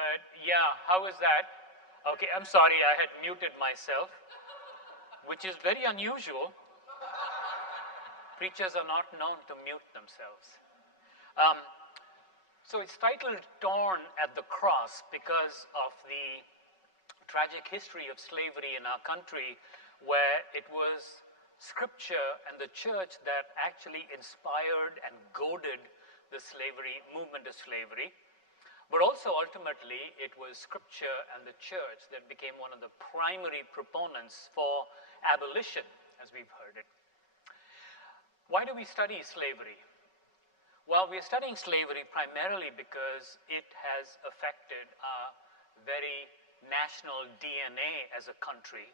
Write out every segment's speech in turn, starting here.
But yeah, how is that? Okay, I'm sorry, I had muted myself, which is very unusual. Preachers are not known to mute themselves. Um, so it's titled Torn at the Cross because of the tragic history of slavery in our country, where it was scripture and the church that actually inspired and goaded the slavery movement of slavery. But also ultimately it was scripture and the church that became one of the primary proponents for abolition, as we've heard it. Why do we study slavery? Well, we're studying slavery primarily because it has affected our very national DNA as a country,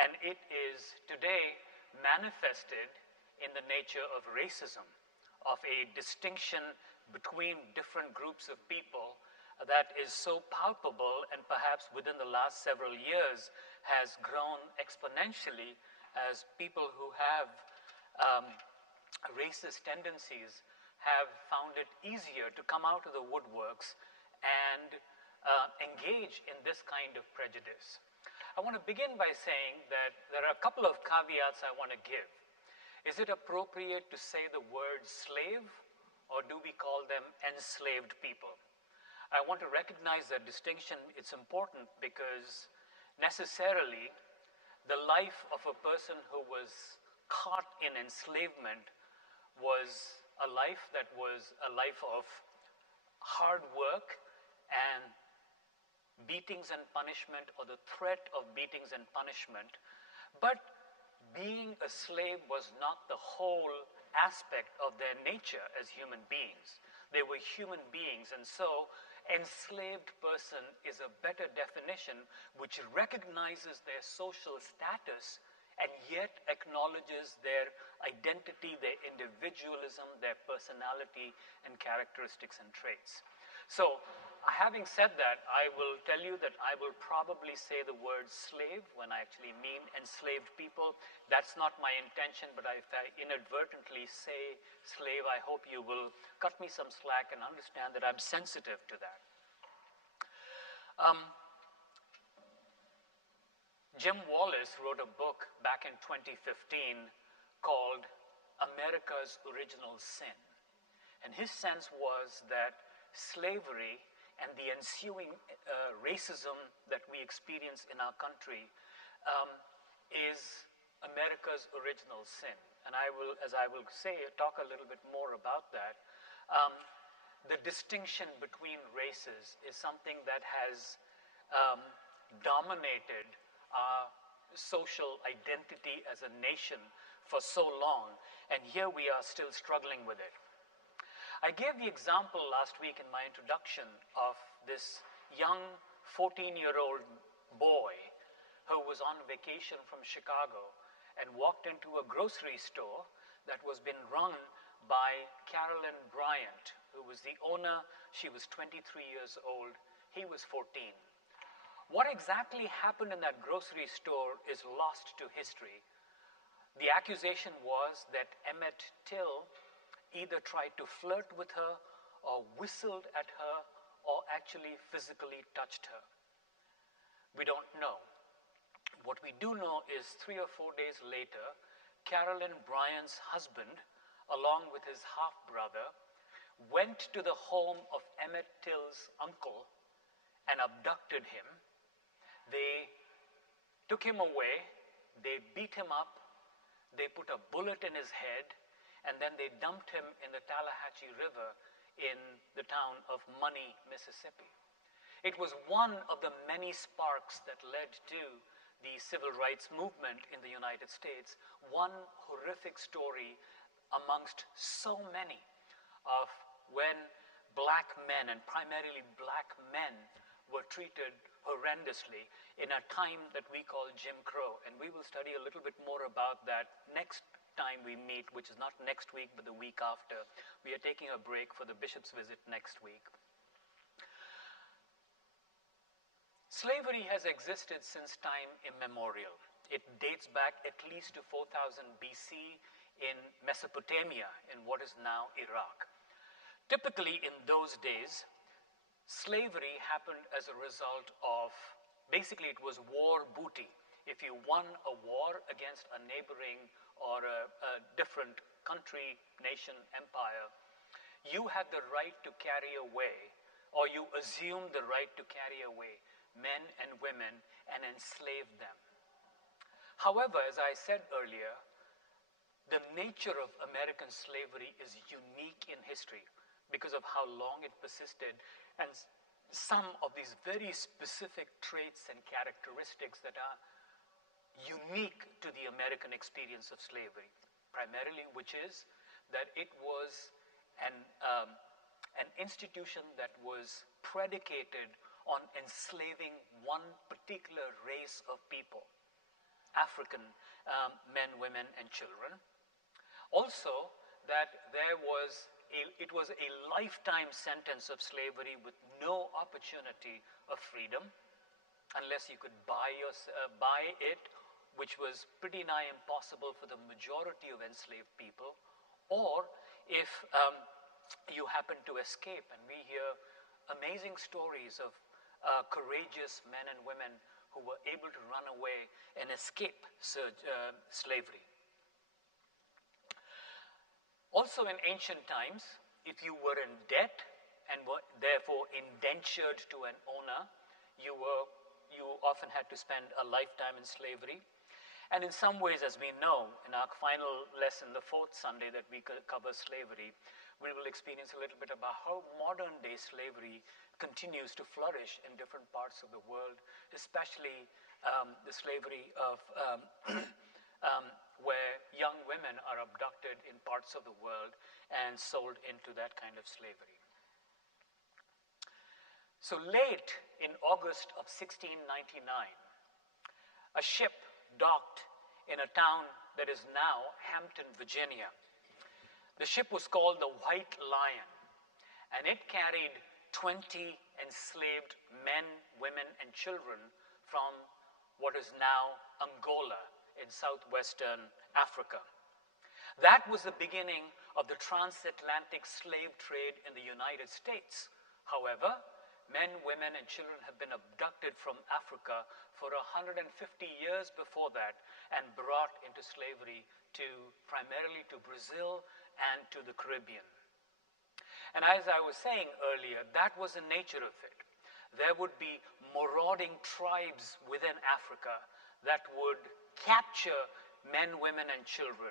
and it is today manifested in the nature of racism, of a distinction between different groups of people that is so palpable and perhaps within the last several years has grown exponentially as people who have racist tendencies have found it easier to come out of the woodworks and engage in this kind of prejudice. I want to begin by saying that there are a couple of caveats I want to give. Is it appropriate to say the word slave, or do we call them enslaved people? I want to recognize that distinction. It's important because necessarily the life of a person who was caught in enslavement was a life that was a life of hard work and beatings and punishment, or the threat of beatings and punishment. But being a slave was not the whole aspect of their nature as human beings. They were human beings, and so enslaved person is a better definition which recognizes their social status and yet acknowledges their identity, their individualism, their personality, and characteristics and traits. So, having said that, I will tell you that I will probably say the word slave when I actually mean enslaved people. That's not my intention, but if I inadvertently say slave, I hope you will cut me some slack and understand that I'm sensitive to that. Jim Wallace wrote a book back in 2015 called America's Original Sin. And his sense was that slavery and the ensuing racism that we experience in our country is America's original sin. And I will, as I will say, talk a little bit more about that. The distinction between races is something that has dominated our social identity as a nation for so long, and here we are still struggling with it. I gave the example last week in my introduction of this young 14-year-old boy who was on vacation from Chicago and walked into a grocery store that was being run by Carolyn Bryant, who was the owner. She was 23 years old. He was 14. What exactly happened in that grocery store is lost to history. The accusation was that Emmett Till either tried to flirt with her or whistled at her or actually physically touched her. We don't know. What we do know is 3 or 4 days later, Carolyn Bryant's husband, along with his half-brother, went to the home of Emmett Till's uncle and abducted him. They took him away, they beat him up, they put a bullet in his head, and then they dumped him in the Tallahatchie River in the town of Money, Mississippi. It was one of the many sparks that led to the civil rights movement in the United States, one horrific story amongst so many of when black men, and primarily black men, were treated horrendously in a time that we call Jim Crow. And we will study a little bit more about that next time we meet, which is not next week, but the week after. We are taking a break for the bishop's visit next week. Slavery has existed since time immemorial. It dates back at least to 4000 BC in Mesopotamia, in what is now Iraq. Typically in those days, slavery happened as a result of, basically it was war booty. If you won a war against a neighboring or a different country, nation, empire, you had the right to carry away, or you assumed the right to carry away men and women and enslave them. However, as I said earlier, the nature of American slavery is unique in history because of how long it persisted and some of these very specific traits and characteristics that are unique to the American experience of slavery, primarily which is that it was an institution that was predicated on enslaving one particular race of people, African men, women, and children. Also, that it was a lifetime sentence of slavery with no opportunity of freedom, unless you could buy it, which was pretty nigh impossible for the majority of enslaved people, or if you happen to escape. And we hear amazing stories of courageous men and women who were able to run away and escape slavery. Also in ancient times, if you were in debt and were therefore indentured to an owner, you often had to spend a lifetime in slavery. And in some ways, as we know, in our final lesson, the fourth Sunday that we cover slavery, we will experience a little bit about how modern day slavery continues to flourish in different parts of the world, especially the slavery of where young women are abducted in parts of the world and sold into that kind of slavery. So late in August of 1699, a ship docked in a town that is now Hampton, Virginia. The ship was called the White Lion, and it carried 20 enslaved men, women, and children from what is now Angola in southwestern Africa. That was the beginning of the transatlantic slave trade in the United States. However, men, women, and children have been abducted from Africa for 150 years before that and brought into slavery primarily to Brazil and to the Caribbean. And as I was saying earlier, that was the nature of it. There would be marauding tribes within Africa that would capture men, women, and children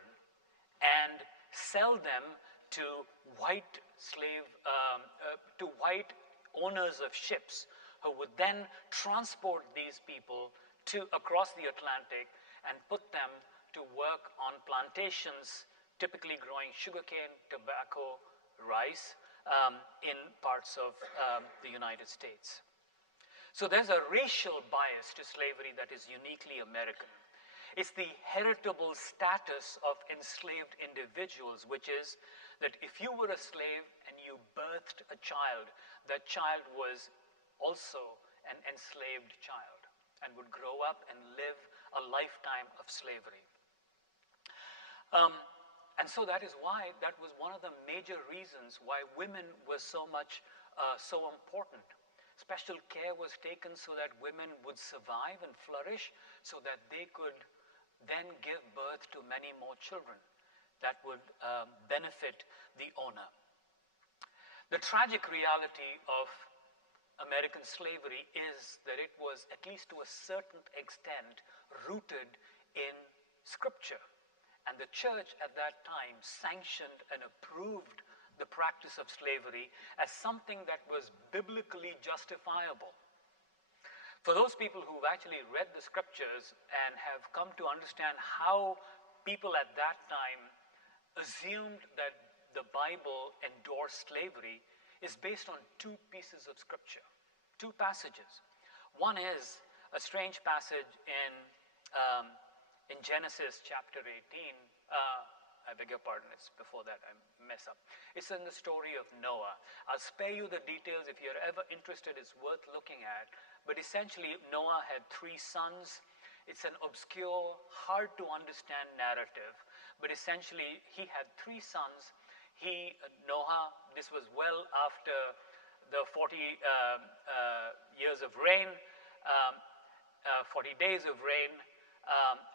and sell them to white owners of ships, who would then transport these people across the Atlantic and put them to work on plantations, typically growing sugarcane, tobacco, rice, in parts of the United States. So there's a racial bias to slavery that is uniquely American. It's the heritable status of enslaved individuals, which is that if you were a slave and you birthed a child, that child was also an enslaved child and would grow up and live a lifetime of slavery. And so that was one of the major reasons why women were so important. Special care was taken so that women would survive and flourish, so that they could then give birth to many more children that would benefit the owner. The tragic reality of American slavery is that it was, at least to a certain extent, rooted in Scripture. And the church at that time sanctioned and approved the practice of slavery as something that was biblically justifiable. For those people who've actually read the Scriptures and have come to understand how people at that time assumed that the Bible endorsed slavery, is based on two pieces of Scripture, two passages. One is a strange passage in Genesis chapter 18. I beg your pardon, it's before that, I mess up. It's in the story of Noah. I'll spare you the details. If you're ever interested, it's worth looking at. But essentially, Noah had 3 sons. It's an obscure, hard to understand narrative. But essentially, he had 3 sons. Noah, this was well after the 40 years of rain, 40 days of rain,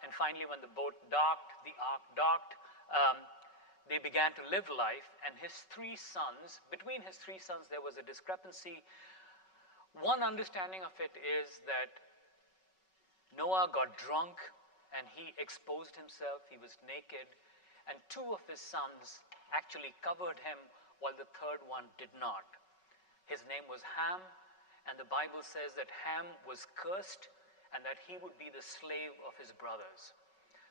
and finally when the boat docked, the ark docked, they began to live life, and his three sons, between his three sons there was a discrepancy. One understanding of it is that Noah got drunk and he exposed himself, he was naked, and two of his sons actually covered him while the third one did not. His name was Ham, and the Bible says that Ham was cursed and that he would be the slave of his brothers.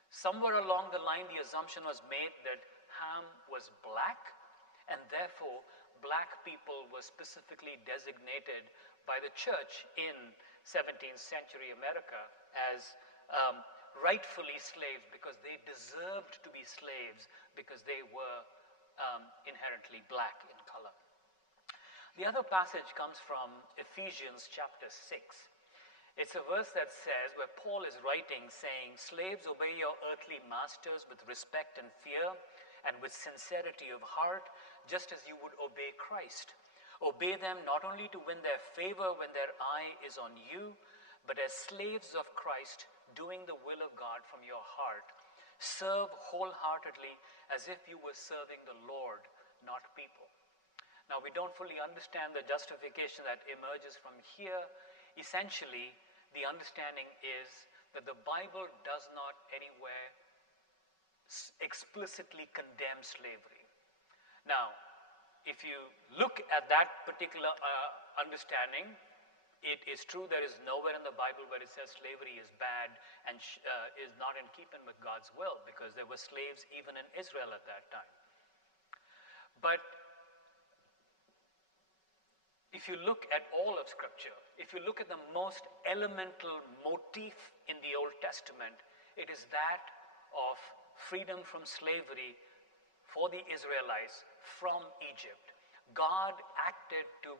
Somewhere along the line, the assumption was made that Ham was black, and therefore black people were specifically designated by the church in 17th century America as rightfully slaves because they deserved to be slaves because they were inherently black in color. The other passage comes from Ephesians chapter 6. It's a verse that says, where Paul is writing, saying, "Slaves, obey your earthly masters with respect and fear and with sincerity of heart, just as you would obey Christ. Obey them not only to win their favor when their eye is on you, but as slaves of Christ, doing the will of God from your heart. Serve wholeheartedly as if you were serving the Lord, not people." Now, we don't fully understand the justification that emerges from here. Essentially, the understanding is that the Bible does not anywhere explicitly condemn slavery. Now, if you look at that particular understanding, it is true there is nowhere in the Bible where it says slavery is bad and is not in keeping with God's will, because there were slaves even in Israel at that time. But if you look at all of Scripture, if you look at the most elemental motif in the Old Testament, it is that of freedom from slavery for the Israelites from Egypt. God acted to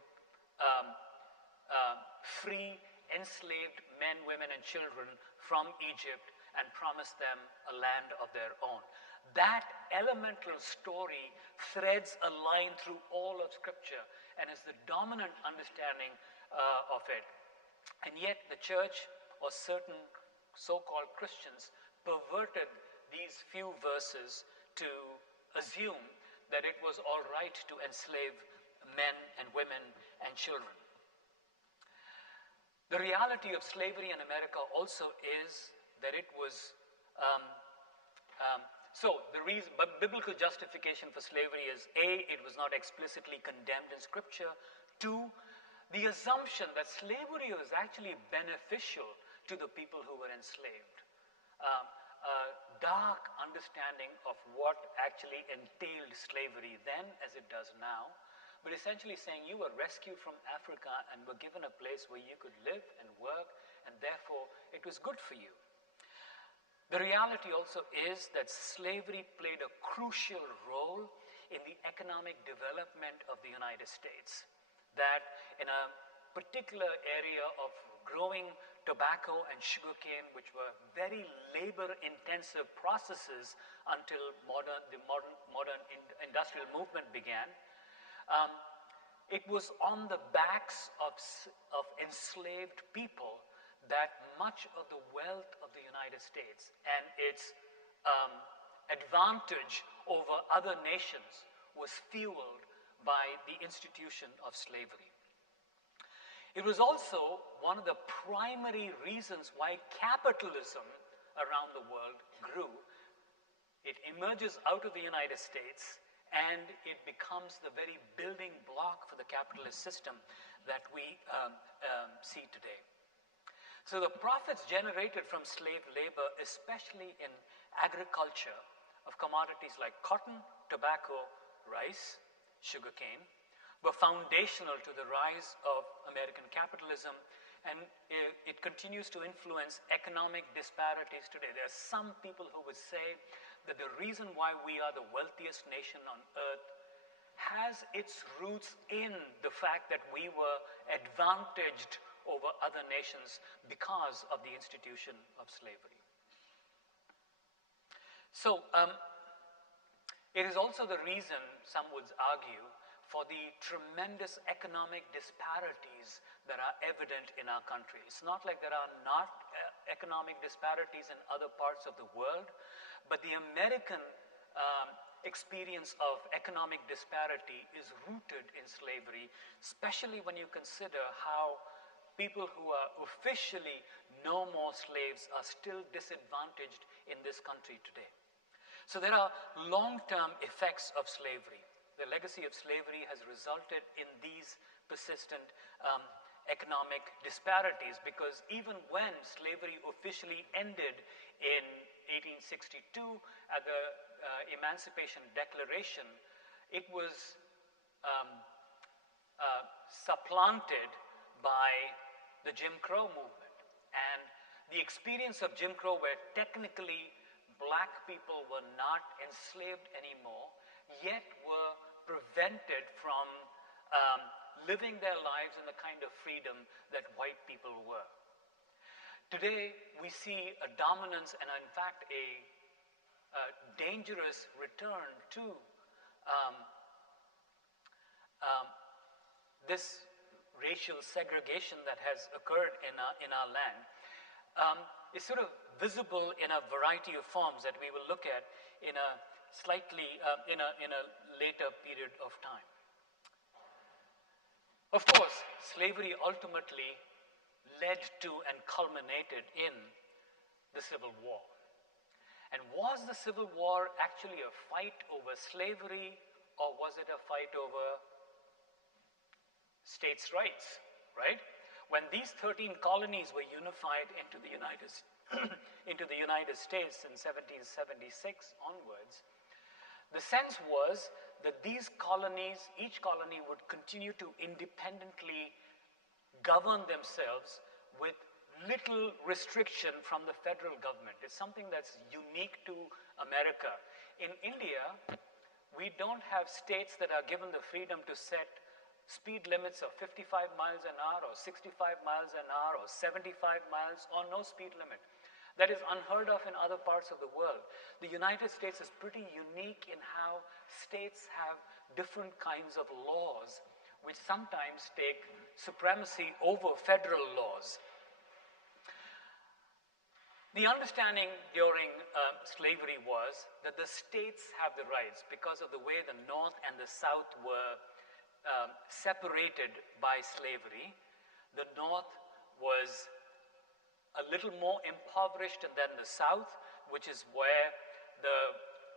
free enslaved men, women, and children from Egypt and promised them a land of their own. That elemental story threads a line through all of Scripture and is the dominant understanding of it. And yet the church or certain so-called Christians perverted these few verses to assume that it was all right to enslave men and women and children. The reality of slavery in America also is that it was but biblical justification for slavery is A, it was not explicitly condemned in Scripture. 2, the assumption that slavery was actually beneficial to the people who were enslaved. A dark understanding of what actually entailed slavery then as it does now, but essentially saying you were rescued from Africa and were given a place where you could live and work, and therefore it was good for you. The reality also is that slavery played a crucial role in the economic development of the United States. That in a particular area of growing tobacco and sugarcane, which were very labor-intensive processes until the modern industrial movement began, it was on the backs of enslaved people that much of the wealth of the United States and its advantage over other nations was fueled by the institution of slavery. It was also one of the primary reasons why capitalism around the world grew. It emerges out of the United States and it becomes the very building block for the capitalist system that we see today. So the profits generated from slave labor, especially in agriculture of commodities like cotton, tobacco, rice, sugarcane, were foundational to the rise of American capitalism, and it continues to influence economic disparities today. There are some people who would say that the reason why we are the wealthiest nation on earth has its roots in the fact that we were advantaged over other nations because of the institution of slavery. So it is also the reason, some would argue, for the tremendous economic disparities that are evident in our country. It's not like there are not economic disparities in other parts of the world, but the American experience of economic disparity is rooted in slavery, especially when you consider how people who are officially no more slaves are still disadvantaged in this country today. So there are long-term effects of slavery. The legacy of slavery has resulted in these persistent economic disparities, because even when slavery officially ended in 1862 at the Emancipation Declaration, it was supplanted by the Jim Crow movement. And the experience of Jim Crow, where technically black people were not enslaved anymore, yet were prevented from living their lives in the kind of freedom that white people were. Today, we see a dominance and, in fact, a dangerous return to this racial segregation that has occurred in our land. Is sort of visible in a variety of forms that we will look at in a slightly in a later period of time. Of course, slavery ultimately led to and culminated in the Civil War. And was the Civil War actually a fight over slavery, or was it a fight over states' rights, right? When these 13 colonies were unified into the United States in 1776 onwards, the sense was that these colonies, each colony would continue to independently govern themselves with little restriction from the federal government. It's something that's unique to America. In India, we don't have states that are given the freedom to set speed limits of 55 miles an hour or 65 miles an hour or 75 miles or no speed limit. That is unheard of in other parts of the world. The United States is pretty unique in how states have different kinds of laws which sometimes take supremacy over federal laws. The understanding during slavery was that the states have the rights because of the way the North and the South were separated by slavery. The North was a little more impoverished than the South, which is where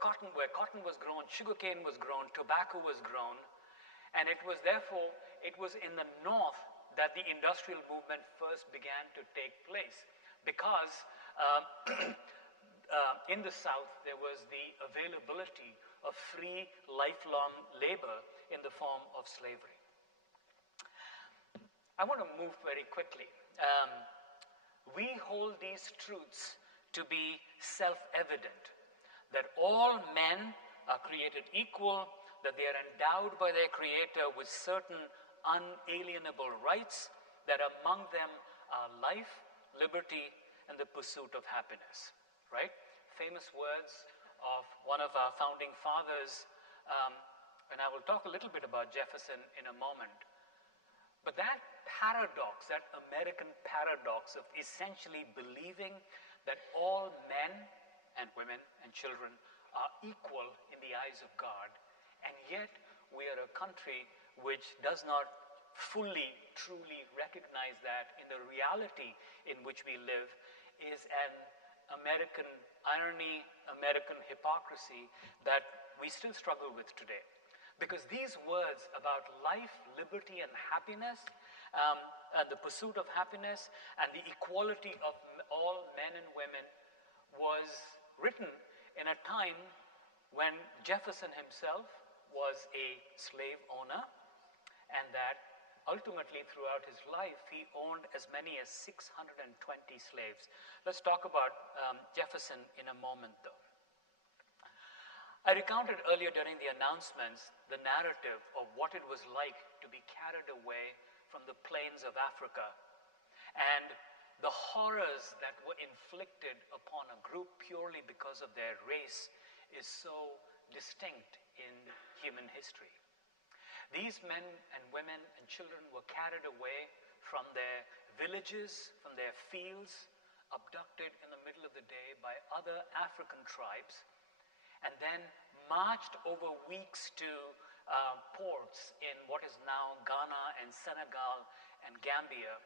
cotton was grown, sugarcane was grown, tobacco was grown, and it was therefore, it was in the North that the industrial movement first began to take place, because in the South there was the availability of free, lifelong labor in the form of slavery. I want to move very quickly. We hold these truths to be self-evident, that all men are created equal, that they are endowed by their Creator with certain unalienable rights, that among them are life, liberty, and the pursuit of happiness, right? Famous words of one of our founding fathers, and I will talk a little bit about Jefferson in a moment. But that paradox, that American paradox of essentially believing that all men and women and children are equal in the eyes of God, and yet we are a country which does not fully, truly recognize that in the reality in which we live, is an American irony, American hypocrisy that we still struggle with today. Because these words about life, liberty, and happiness, and the pursuit of happiness, and the equality of all men and women was written in a time when Jefferson himself was a slave owner, and that ultimately throughout his life he owned as many as 620 slaves. Let's talk about Jefferson in a moment, though. I recounted earlier during the announcements the narrative of what it was like to be carried away from the plains of Africa, and the horrors that were inflicted upon a group purely because of their race is so distinct in human history. These men and women and children were carried away from their villages, from their fields, abducted in the middle of the day by other African tribes, and then marched over weeks to ports in what is now Ghana and Senegal and Gambia.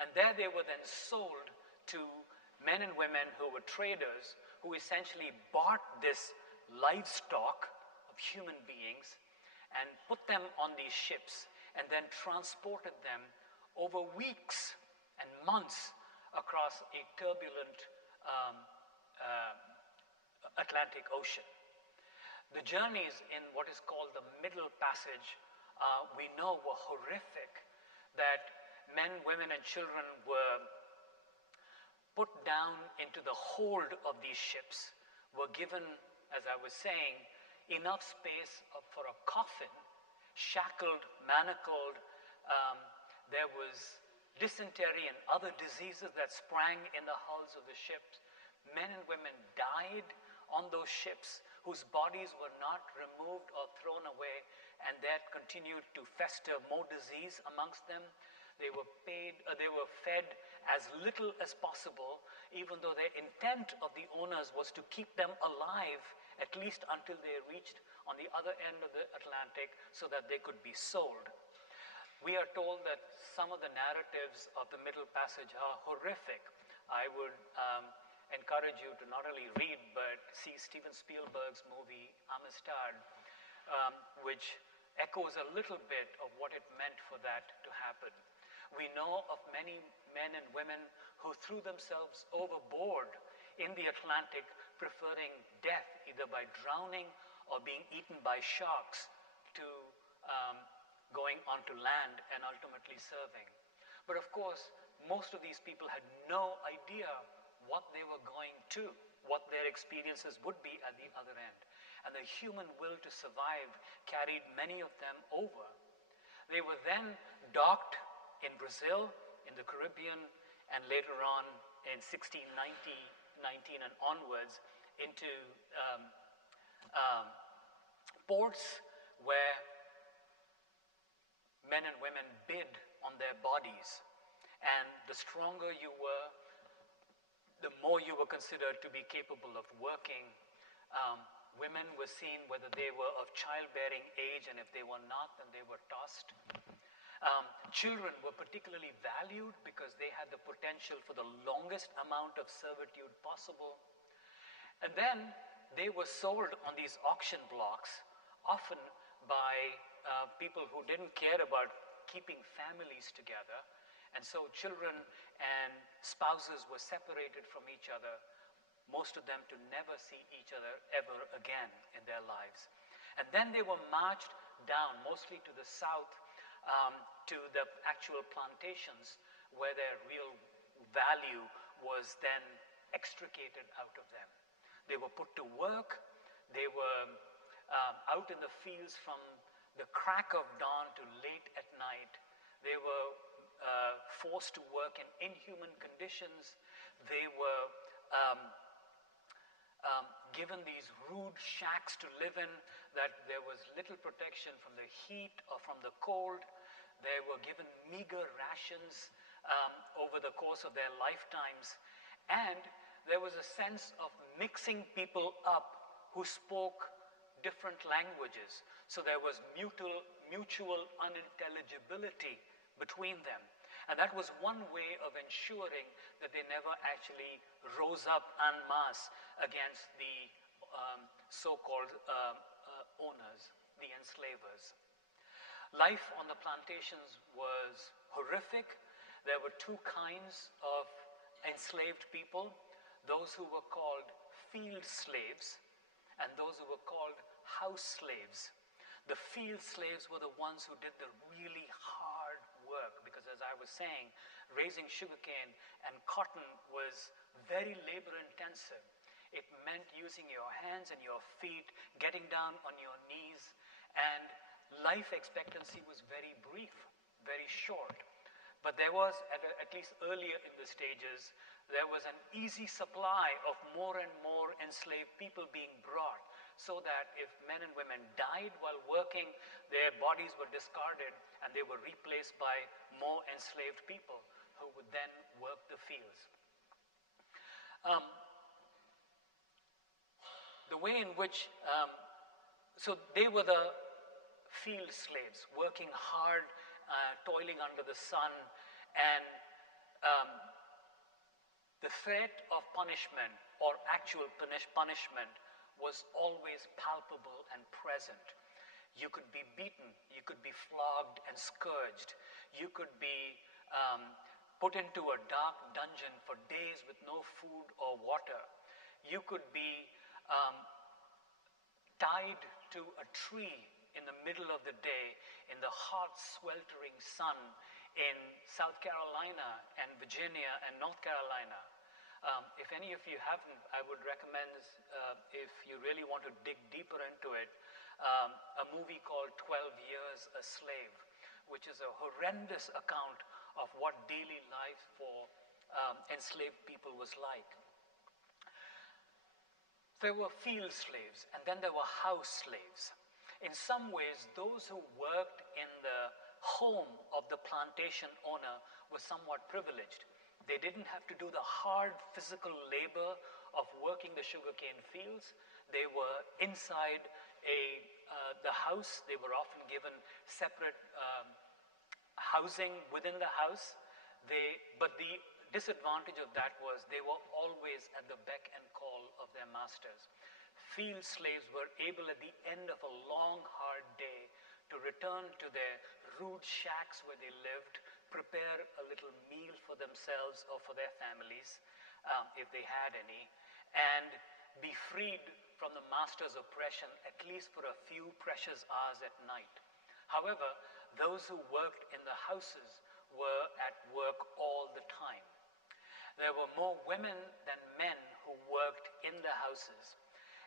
And there they were then sold to men and women who were traders, who essentially bought this livestock of human beings and put them on these ships and then transported them over weeks and months across a turbulent Atlantic Ocean. The journeys in what is called the Middle Passage, we know were horrific, that men, women, and children were put down into the hold of these ships, were given, as I was saying, enough space for a coffin, shackled, manacled. There was dysentery and other diseases that sprang in the hulls of the ships. Men and women died on those ships, whose bodies were not removed or thrown away, and that continued to fester more disease amongst them. They were fed as little as possible, even though the intent of the owners was to keep them alive, at least until they reached on the other end of the Atlantic so that they could be sold. We are told that some of the narratives of the Middle Passage are horrific. I would encourage you to not only read, but see Steven Spielberg's movie Amistad, which echoes a little bit of what it meant for that to happen. We know of many men and women who threw themselves overboard in the Atlantic, preferring death either by drowning or being eaten by sharks to going onto land and ultimately serving. But of course, most of these people had no idea what they were going to, what their experiences would be at the other end. And the human will to survive carried many of them over. They were then docked in Brazil, in the Caribbean, and later on in 1619 and onwards into ports where men and women bid on their bodies. And the stronger you were, the more you were considered to be capable of working. Women were seen whether they were of childbearing age, and if they were not, then they were tossed. Children were particularly valued because they had the potential for the longest amount of servitude possible. And then they were sold on these auction blocks, often by people who didn't care about keeping families together. And so children and spouses were separated from each other, most of them to never see each other ever again in their lives. And then they were marched down, mostly to the south, to the actual plantations where their real value was then extricated out of them. They were put to work. They were out in the fields from the crack of dawn to late at night. They were forced to work in inhuman conditions. They were given these rude shacks to live in, that there was little protection from the heat or from the cold. They were given meager rations over the course of their lifetimes. And there was a sense of mixing people up who spoke different languages. So there was mutual unintelligibility between them. And that was one way of ensuring that they never actually rose up en masse against the so-called owners, the enslavers. Life on the plantations was horrific. There were two kinds of enslaved people, those who were called field slaves and those who were called house slaves. The field slaves were the ones who did the really hard work because, as I was saying, raising sugarcane and cotton was very labor intensive. It meant using your hands and your feet, getting down on your knees, and life expectancy was very brief, very short. But there was, at least earlier in the stages, there was an easy supply of more and more enslaved people being brought. so that if men and women died while working, their bodies were discarded and they were replaced by more enslaved people who would then work the fields. The way in which, so they were the field slaves, working hard, toiling under the sun, and the threat of punishment or actual punishment was always palpable and present. You could be beaten, you could be flogged and scourged, you could be put into a dark dungeon for days with no food or water. You could be tied to a tree in the middle of the day in the hot, sweltering sun in South Carolina and Virginia and North Carolina. If any of you haven't, I would recommend, if you really want to dig deeper into it, a movie called 12 Years a Slave, which is a horrendous account of what daily life for enslaved people was like. There were field slaves, and then there were house slaves. In some ways, those who worked in the home of the plantation owner were somewhat privileged. They didn't have to do the hard physical labor of working the sugarcane fields. They were inside the house. They were often given separate housing within the house. But the disadvantage of that was they were always at the beck and call of their masters. Field slaves were able at the end of a long, hard day to return to their rude shacks where they lived, prepare a little meal for themselves or for their families, if they had any, and be freed from the master's oppression at least for a few precious hours at night. However, those who worked in the houses were at work all the time. There were more women than men who worked in the houses,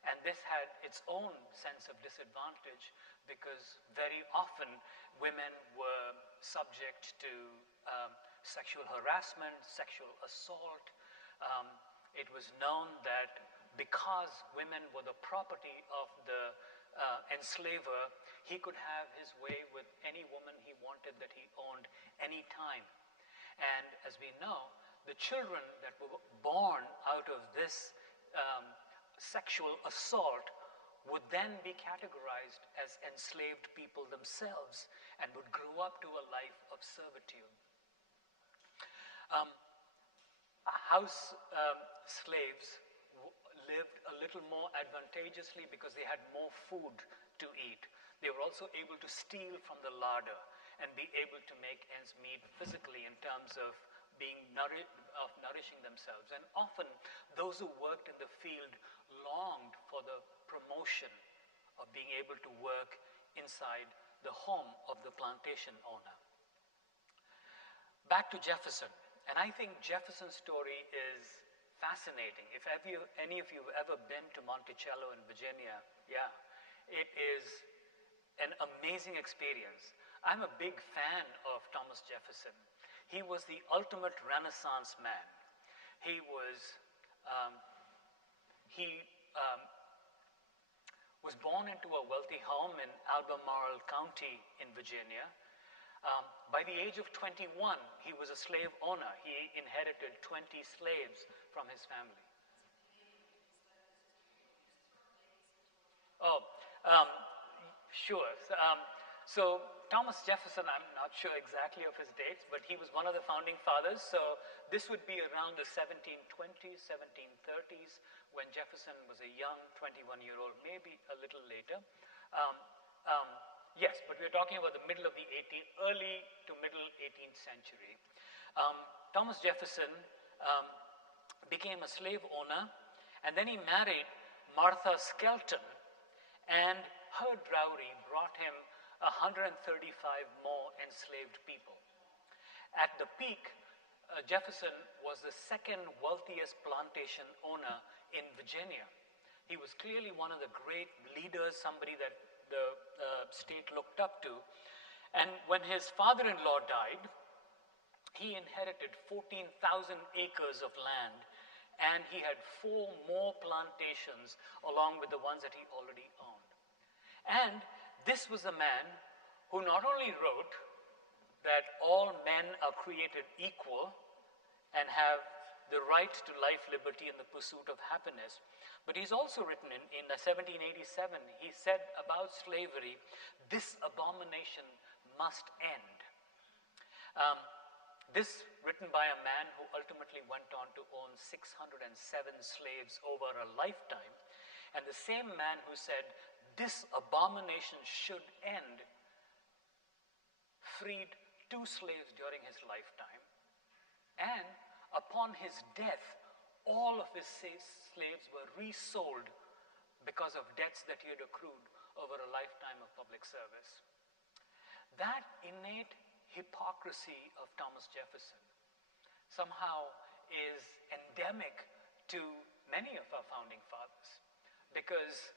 and this had its own sense of disadvantage because very often women were subject to sexual harassment, sexual assault. It was known that because women were the property of the enslaver, he could have his way with any woman he wanted that he owned any time. And as we know, the children that were born out of this sexual assault would then be categorized as enslaved people themselves and would grow up to a life of servitude. House slaves lived a little more advantageously because they had more food to eat. They were also able to steal from the larder and be able to make ends meet physically in terms of nourishing themselves. And often those who worked in the field longed for the promotion of being able to work inside the home of the plantation owner. Back to Jefferson, and I think Jefferson's story is fascinating. If any of you have ever been to Monticello in Virginia, yeah, it is an amazing experience. I'm a big fan of Thomas Jefferson. He was the ultimate Renaissance man. He was born into a wealthy home in Albemarle County in Virginia. By the age of 21, he was a slave owner. He inherited 20 slaves from his family. Sure. So Thomas Jefferson, I'm not sure exactly of his dates, but he was one of the founding fathers. So this would be around the 1720s, 1730s, when Jefferson was a young 21-year-old, maybe a little later. Yes, but we're talking about the early to middle 18th century. Thomas Jefferson became a slave owner, and then he married Martha Skelton, and her dowry brought him 135 more enslaved people. At the peak, Jefferson was the second wealthiest plantation owner in Virginia. He was clearly one of the great leaders, somebody that the state looked up to. And when his father-in-law died, he inherited 14,000 acres of land and he had 4 more plantations along with the ones that he already owned. And this was a man who not only wrote that all men are created equal and have the right to life, liberty, and the pursuit of happiness, but he's also written in 1787, he said about slavery, this abomination must end. This written by a man who ultimately went on to own 607 slaves over a lifetime, and the same man who said this abomination should end freed 2 slaves during his lifetime, and upon his death all of his slaves were resold because of debts that he had accrued over a lifetime of public service. That innate hypocrisy of Thomas Jefferson somehow is endemic to many of our founding fathers, because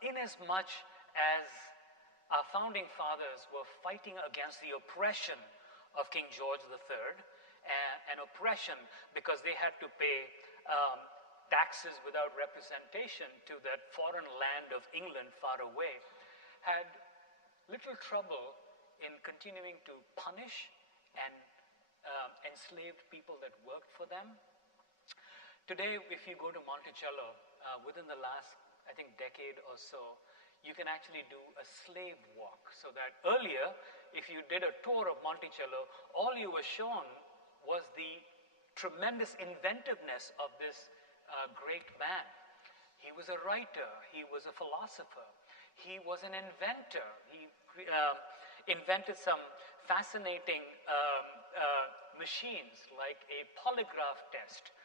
inasmuch as our founding fathers were fighting against the oppression of King George III, an oppression because they had to pay taxes without representation to that foreign land of England far away, had little trouble in continuing to punish and enslaved people that worked for them. Today, if you go to Monticello, within the last, I think, decade or so, you can actually do a slave walk. So that earlier, if you did a tour of Monticello, all you were shown was the tremendous inventiveness of this great man. He was a writer, he was a philosopher, he was an inventor. He invented some fascinating machines like a polygraph test,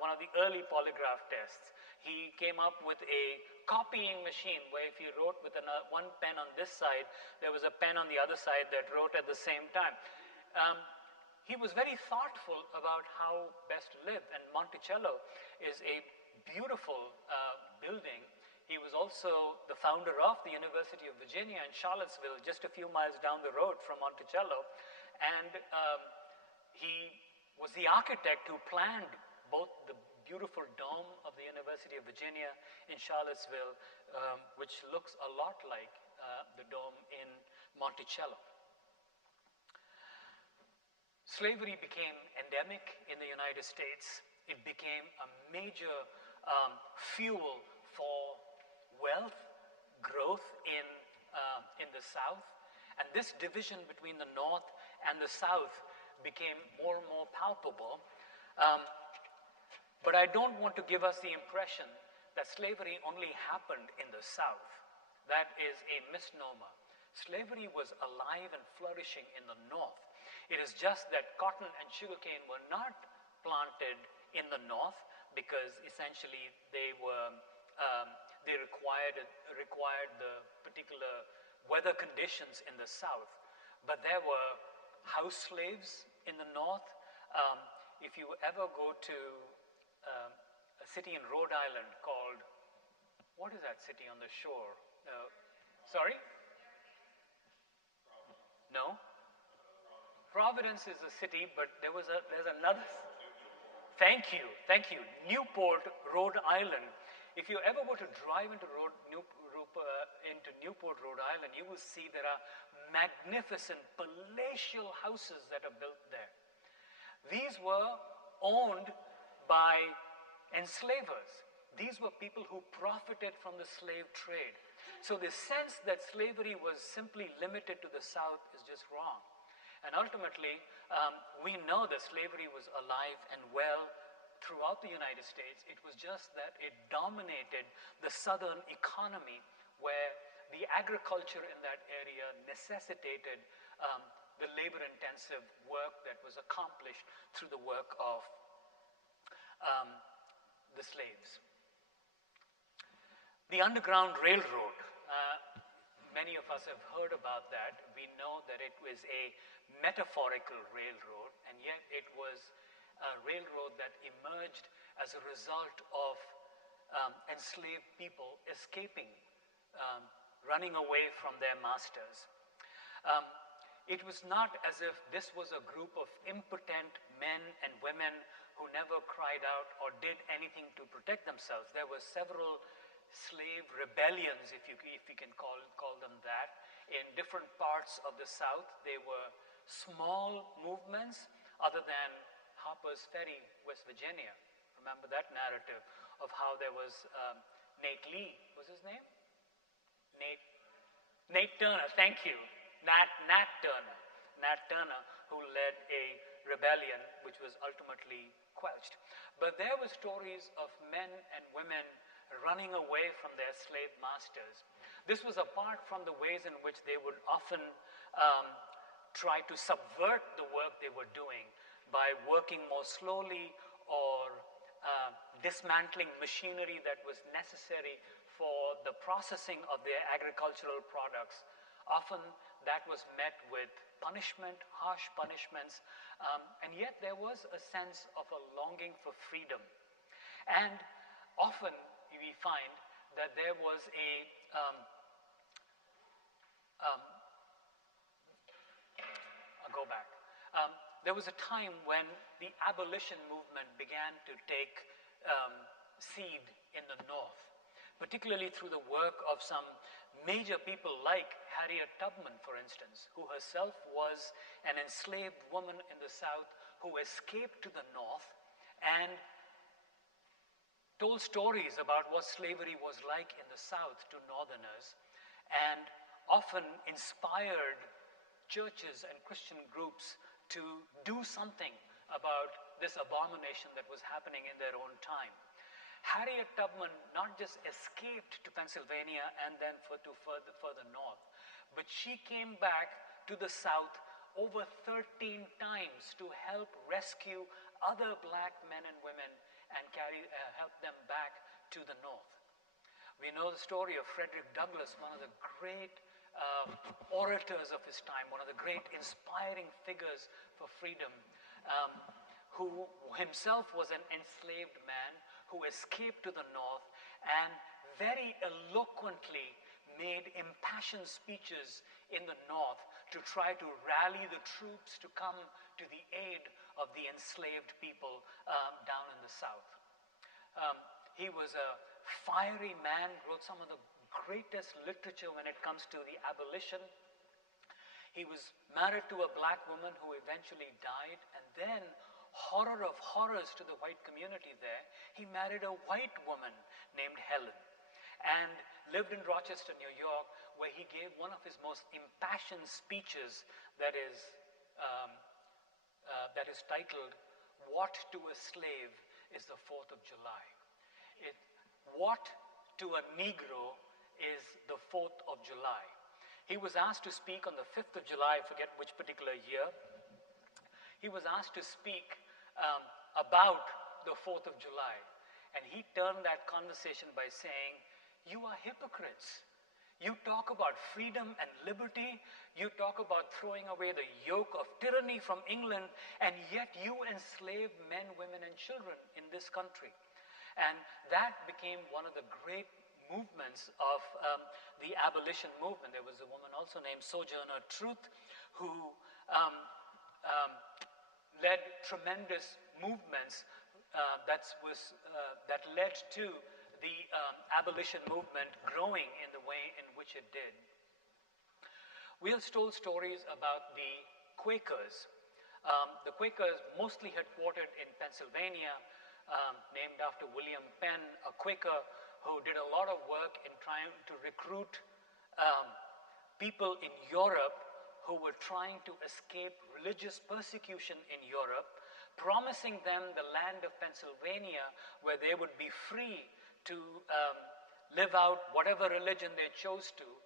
one of the early polygraph tests. He came up with a copying machine where if you wrote with one pen on this side, there was a pen on the other side that wrote at the same time. He was very thoughtful about how best to live, and Monticello is a beautiful building. He was also the founder of the University of Virginia in Charlottesville, just a few miles down the road from Monticello, and he was the architect who planned both the beautiful dome of the University of Virginia in Charlottesville, which looks a lot like the dome in Monticello. Slavery became endemic in the United States. It became a major fuel for wealth, growth in the South, and this division between the North and the South became more and more palpable. But I don't want to give us the impression that slavery only happened in the South. That is a misnomer. Slavery was alive and flourishing in the North. It is just that cotton and sugarcane were not planted in the North because essentially they required the particular weather conditions in the South. But there were house slaves in the North. If you ever go to a city in Rhode Island called, what is that city on the shore? Sorry? No? Providence is a city, but there's another. Thank you. Newport, Rhode Island. If you ever were to drive into Newport, Rhode Island, you will see there are magnificent palatial houses that are built there. These were owned by enslavers. These were people who profited from the slave trade. So the sense that slavery was simply limited to the South is just wrong. And ultimately, we know that slavery was alive and well throughout the United States. It was just that it dominated the Southern economy, where the agriculture in that area necessitated the labor-intensive work that was accomplished through the work of the slaves. The Underground Railroad. Many of us have heard about that. We know that it was a metaphorical railroad, and yet it was a railroad that emerged as a result of enslaved people escaping, running away from their masters. It was not as if this was a group of impotent men and women who never cried out or did anything to protect themselves. There were several slave rebellions, if you can call them that, in different parts of the South. They were small movements other than Harper's Ferry, West Virginia. Remember that narrative of how there was Nate Lee, was his name? Nate Turner, thank you. Nat Turner, who led a rebellion which was ultimately quelched. But there were stories of men and women running away from their slave masters. This was apart from the ways in which they would often try to subvert the work they were doing by working more slowly or dismantling machinery that was necessary for the processing of their agricultural products. Often that was met with punishment, harsh punishments, and yet there was a sense of a longing for freedom. And often we find that there was there was a time when the abolition movement began to take seed in the North, particularly through the work of some major people like Harriet Tubman, for instance, who herself was an enslaved woman in the South who escaped to the North and told stories about what slavery was like in the South to Northerners, and often inspired churches and Christian groups to do something about this abomination that was happening in their own time. Harriet Tubman not just escaped to Pennsylvania and then further north, but she came back to the South over 13 times to help rescue other black men and women and help them back to the North. We know the story of Frederick Douglass, one of the great orators of his time, one of the great inspiring figures for freedom, who himself was an enslaved man who escaped to the North and very eloquently made impassioned speeches in the North to try to rally the troops to come to the aid of the enslaved people down in the South. He was a fiery man, wrote some of the greatest literature when it comes to the abolition. He was married to a black woman who eventually died, and then, horror of horrors to the white community there, he married a white woman named Helen and lived in Rochester, New York, where he gave one of his most impassioned speeches that is titled, "What to a Slave is the 4th of July." What to a Negro is the 4th of July. He was asked to speak on the 5th of July, I forget which particular year. He was asked to speak about the 4th of July. And he turned that conversation by saying, "You are hypocrites. You talk about freedom and liberty. You talk about throwing away the yoke of tyranny from England, and yet you enslave men, women, and children in this country." And that became one of the great movements of the abolition movement. There was a woman also named Sojourner Truth who led tremendous movements that led to the abolition movement growing in the way in which it did. We have told stories about the Quakers. The Quakers, mostly headquartered in Pennsylvania, named after William Penn, a Quaker who did a lot of work in trying to recruit people in Europe who were trying to escape religious persecution in Europe, promising them the land of Pennsylvania where they would be free to live out whatever religion they chose to.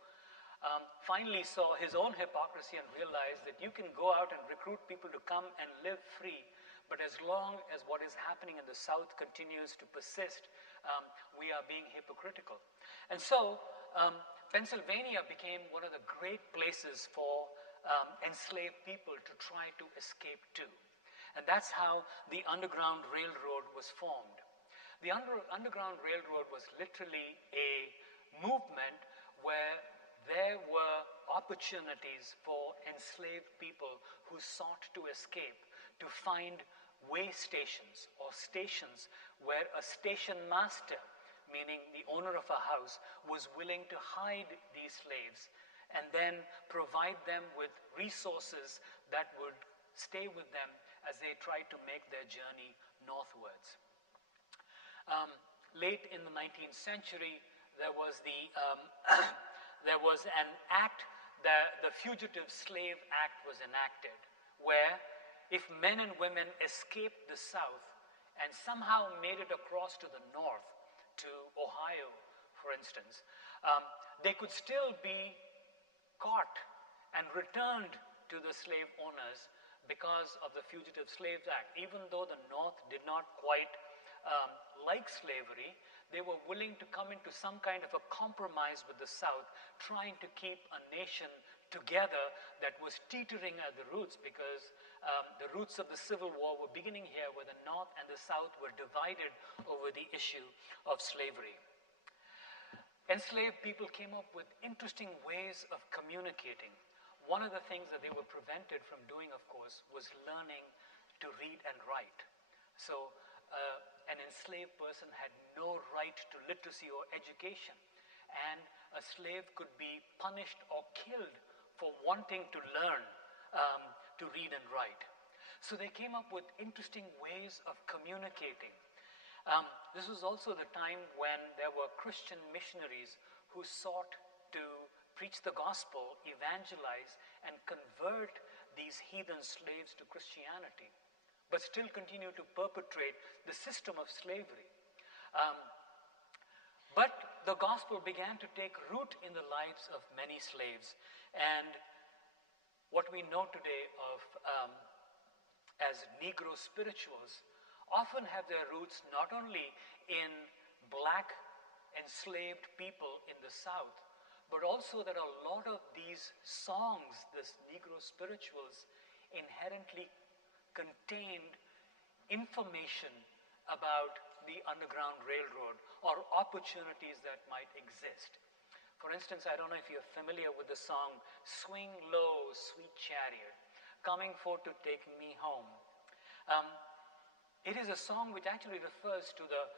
Finally saw his own hypocrisy and realized that you can go out and recruit people to come and live free, but as long as what is happening in the South continues to persist, we are being hypocritical. And so Pennsylvania became one of the great places for enslaved people to try to escape to. And that's how the Underground Railroad was formed. The Underground Railroad was literally a movement where there were opportunities for enslaved people who sought to escape to find way stations, or stations where a station master, meaning the owner of a house, was willing to hide these slaves and then provide them with resources that would stay with them as they tried to make their journey northwards. Late in the 19th century, there was there was an act, the Fugitive Slave Act was enacted, where if men and women escaped the South and somehow made it across to the north, to Ohio, for instance, they could still be caught and returned to the slave owners because of the Fugitive Slave Act. Even though the North did not quite like slavery, they were willing to come into some kind of a compromise with the South, trying to keep a nation together that was teetering at the roots, because the roots of the Civil War were beginning here, where the North and the South were divided over the issue of slavery. Enslaved people came up with interesting ways of communicating. One of the things that they were prevented from doing, of course, was learning to read and write. So an enslaved person had no right to literacy or education, and a slave could be punished or killed for wanting to learn to read and write. So they came up with interesting ways of communicating. This was also the time when there were Christian missionaries who sought to preach the gospel, evangelize, and convert these heathen slaves to Christianity, but still continue to perpetrate the system of slavery. But the gospel began to take root in the lives of many slaves, and what we know today of as Negro spirituals often have their roots not only in black enslaved people in the South, but also that a lot of these songs, this Negro spirituals, inherently contained information about the Underground Railroad or opportunities that might exist. For instance, I don't know if you're familiar with the song, "Swing Low, Sweet Chariot, Coming for to Take Me Home." It is a song which actually refers to the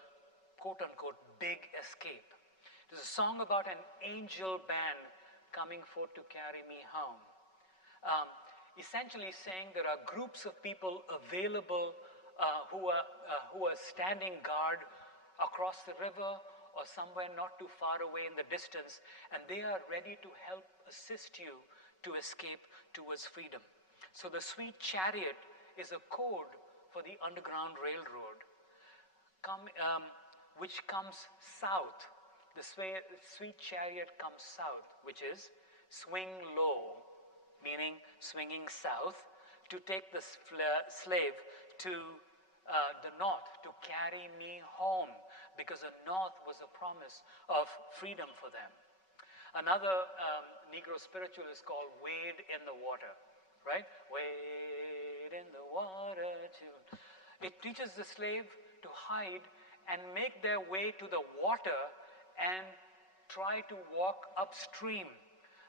quote-unquote big escape. It is a song about an angel band coming forth to carry me home. Essentially saying there are groups of people available who are standing guard across the river or somewhere not too far away in the distance, and they are ready to help assist you to escape towards freedom. So the sweet chariot is a code for the Underground Railroad, which comes south. The sweet chariot comes south, which is swing low, meaning swinging south, to take the slave to the north, to carry me home, because the north was a promise of freedom for them. Another Negro spiritual is called "Wade in the Water," right? Wade in the water. It teaches the slave to hide and make their way to the water and try to walk upstream.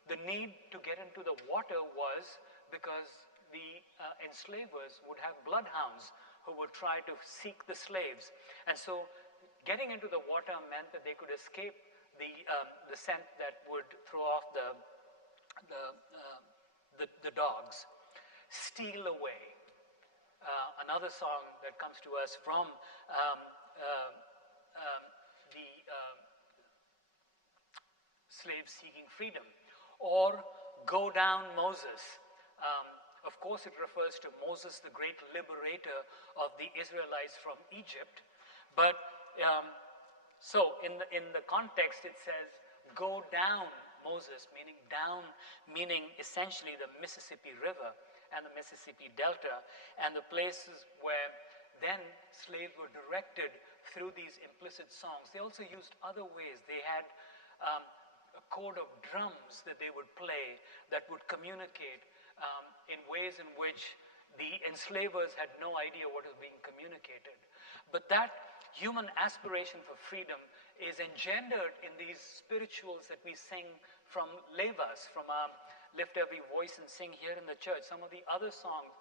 The need to get into the water was because the enslavers would have bloodhounds who would try to seek the slaves. And so getting into the water meant that they could escape the scent that would throw off the dogs. Steal away. Another song that comes to us from the slaves seeking freedom. Or "Go Down, Moses." Of course, it refers to Moses, the great liberator of the Israelites from Egypt. But so in the context, it says, "Go down, Moses," meaning down, meaning essentially the Mississippi River and the Mississippi Delta, and the places where then slaves were directed through these implicit songs. They also used other ways. They had a code of drums that they would play that would communicate in ways in which the enslavers had no idea what was being communicated. But that human aspiration for freedom is engendered in these spirituals that we sing from levas, from our Lift Every Voice and Sing here in the church. Some of the other songs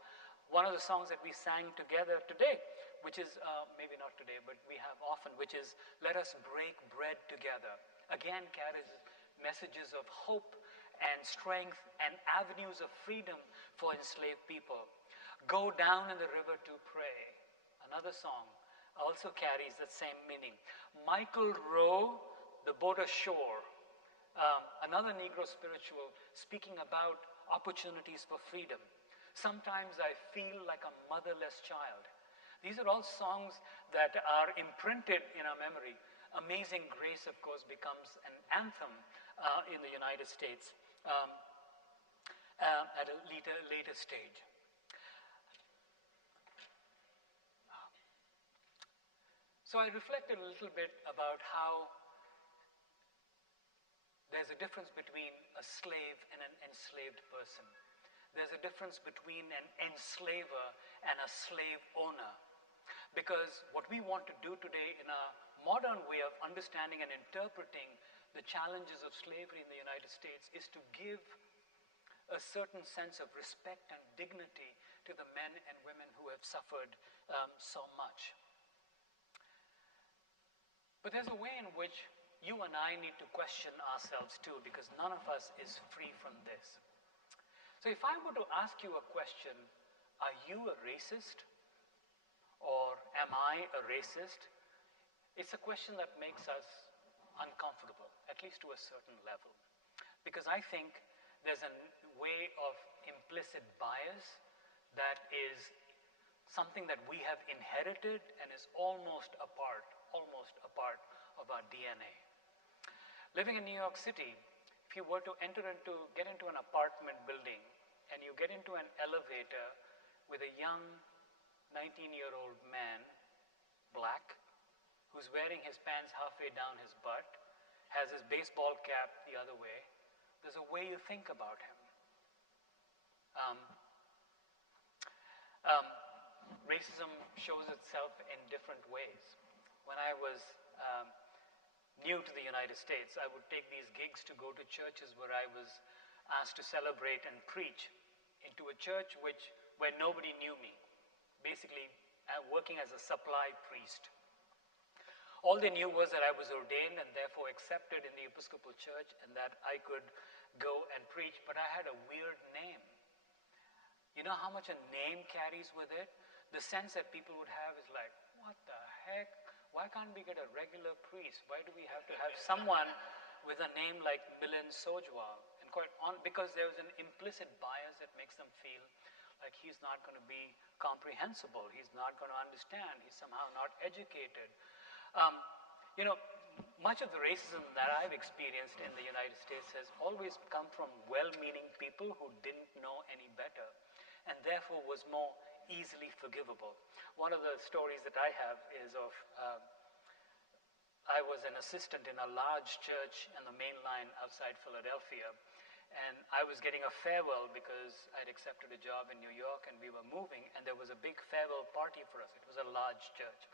One of the songs that we sang together today, which is, maybe not today, but we have often, which is Let Us Break Bread Together, again carries messages of hope and strength and avenues of freedom for enslaved people. Go down in the river to pray, another song, also carries that same meaning. Michael row the boat ashore, another Negro spiritual speaking about opportunities for freedom. Sometimes I feel like a motherless child. These are all songs that are imprinted in our memory. Amazing Grace, of course, becomes an anthem in the United States at a later stage. So I reflected a little bit about how there's a difference between a slave and an enslaved person. There's a difference between an enslaver and a slave owner. Because what we want to do today in a modern way of understanding and interpreting the challenges of slavery in the United States is to give a certain sense of respect and dignity to the men and women who have suffered so much. But there's a way in which you and I need to question ourselves too, because none of us is free from this. So if I were to ask you a question, are you a racist? Or am I a racist? It's a question that makes us uncomfortable, at least to a certain level. Because I think there's a way of implicit bias that is something that we have inherited and is almost a part of our DNA. Living in New York City, if you were to get into an apartment building and you get into an elevator with a young 19-year-old man, black, who's wearing his pants halfway down his butt, has his baseball cap the other way, there's a way you think about him. Racism shows itself in different ways. When I was new to the United States, I would take these gigs to go to churches where I was asked to celebrate and preach into a church where nobody knew me, basically working as a supply priest. All they knew was that I was ordained and therefore accepted in the Episcopal Church and that I could go and preach, but I had a weird name. You know how much a name carries with it? The sense that people would have is like, what the heck? Why can't we get a regular priest? Why do we have to have someone with a name like Milan Sojwal? And because there was an implicit bias that makes them feel like he's not going to be comprehensible, he's not going to understand, he's somehow not educated. Much of the racism that I've experienced in the United States has always come from well-meaning people who didn't know any better and therefore was more easily forgivable. One of the stories that I have is of, I was an assistant in a large church in the main line outside Philadelphia, and I was getting a farewell because I'd accepted a job in New York and we were moving, and there was a big farewell party for us. It was a large church.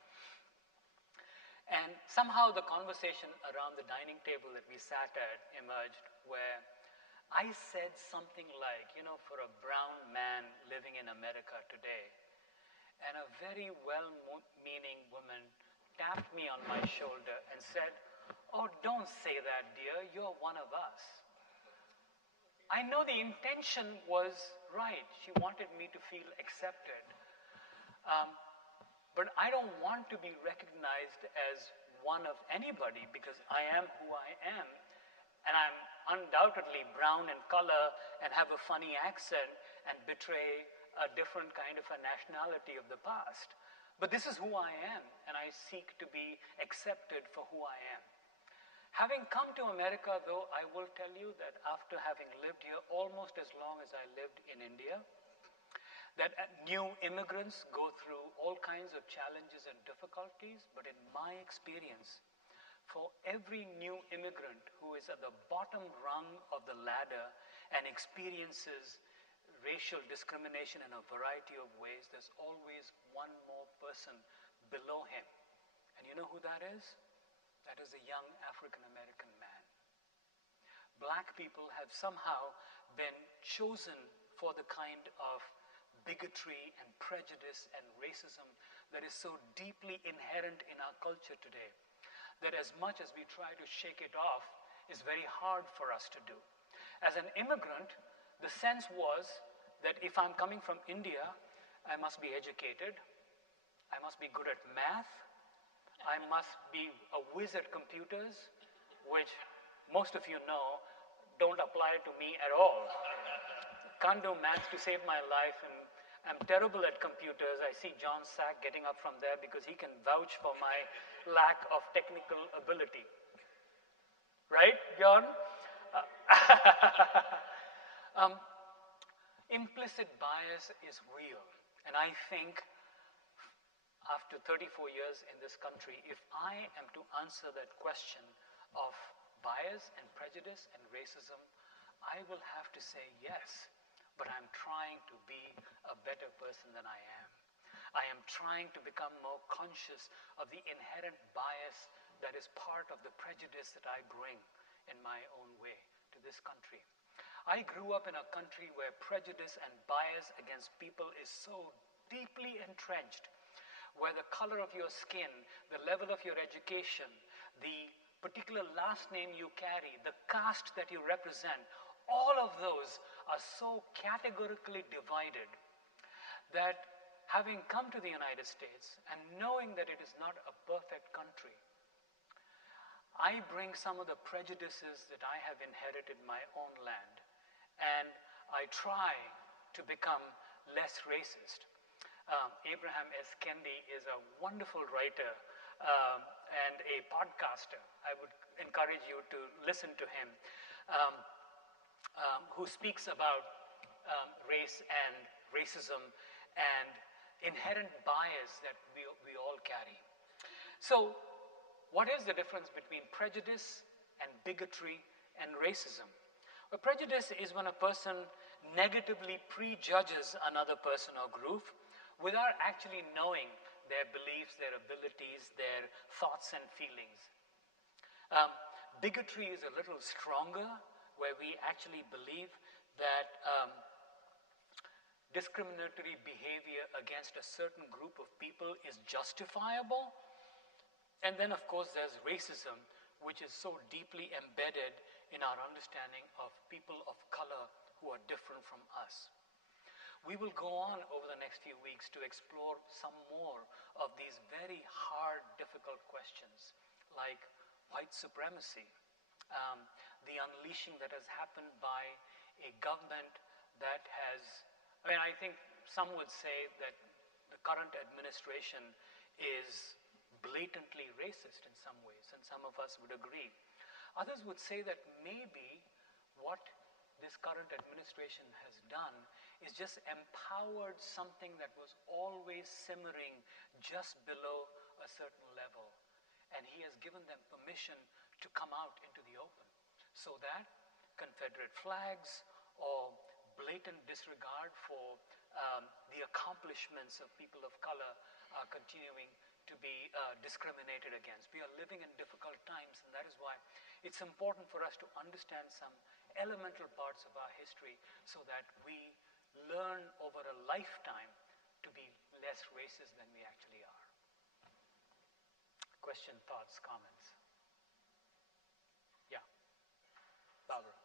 And somehow the conversation around the dining table that we sat at emerged where I said something like, for a brown man living in America today, and a very well-meaning woman tapped me on my shoulder and said, "Oh, don't say that, dear, you're one of us." I know the intention was right. She wanted me to feel accepted. But I don't want to be recognized as one of anybody because I am who I am. And I'm undoubtedly brown in color and have a funny accent and betray a different kind of a nationality of the past. But this is who I am, and I seek to be accepted for who I am. Having come to America, though, I will tell you that after having lived here almost as long as I lived in India, that new immigrants go through all kinds of challenges and difficulties, but in my experience, for every new immigrant who is at the bottom rung of the ladder and experiences racial discrimination in a variety of ways, there's always one more person below him. And you know who that is? That is a young African-American man. Black people have somehow been chosen for the kind of bigotry and prejudice and racism that is so deeply inherent in our culture today that as much as we try to shake it off, is very hard for us to do. As an immigrant, the sense was that if I'm coming from India, I must be educated, I must be good at math, I must be a whiz at computers, which most of you know don't apply to me at all. Can't do math to save my life, and I'm terrible at computers. I see John Sack getting up from there because he can vouch for my lack of technical ability. Right, John? Implicit bias is real. And I think after 34 years in this country, if I am to answer that question of bias and prejudice and racism, I will have to say yes, but I'm trying to be a better person than I am. I am trying to become more conscious of the inherent bias that is part of the prejudice that I bring in my own way to this country. I grew up in a country where prejudice and bias against people is so deeply entrenched, where the color of your skin, the level of your education, the particular last name you carry, the caste that you represent, all of those are so categorically divided that having come to the United States and knowing that it is not a perfect country, I bring some of the prejudices that I have inherited in my own land, and I try to become less racist. Abraham S. Kendi is a wonderful writer and a podcaster. I would encourage you to listen to him, who speaks about race and racism and inherent bias that we all carry. So, what is the difference between prejudice and bigotry and racism? Well, prejudice is when a person negatively prejudges another person or group without actually knowing their beliefs, their abilities, their thoughts and feelings. Bigotry is a little stronger, where we actually believe that discriminatory behavior against a certain group of people is justifiable. And then, of course, there's racism, which is so deeply embedded in our understanding of people of color who are different from us. We will go on over the next few weeks to explore some more of these very hard, difficult questions, like white supremacy, the unleashing that has happened by a government that has, I think some would say that the current administration is blatantly racist in some ways, and some of us would agree. Others would say that maybe what this current administration has done is just empowered something that was always simmering just below a certain level. And he has given them permission to come out into the open, so that Confederate flags or blatant disregard for the accomplishments of people of color are continuing to be discriminated against. We are living in difficult times, and that is why it's important for us to understand some elemental parts of our history so that we learn over a lifetime to be less racist than we actually are. Question, thoughts, comments? Yeah, Barbara.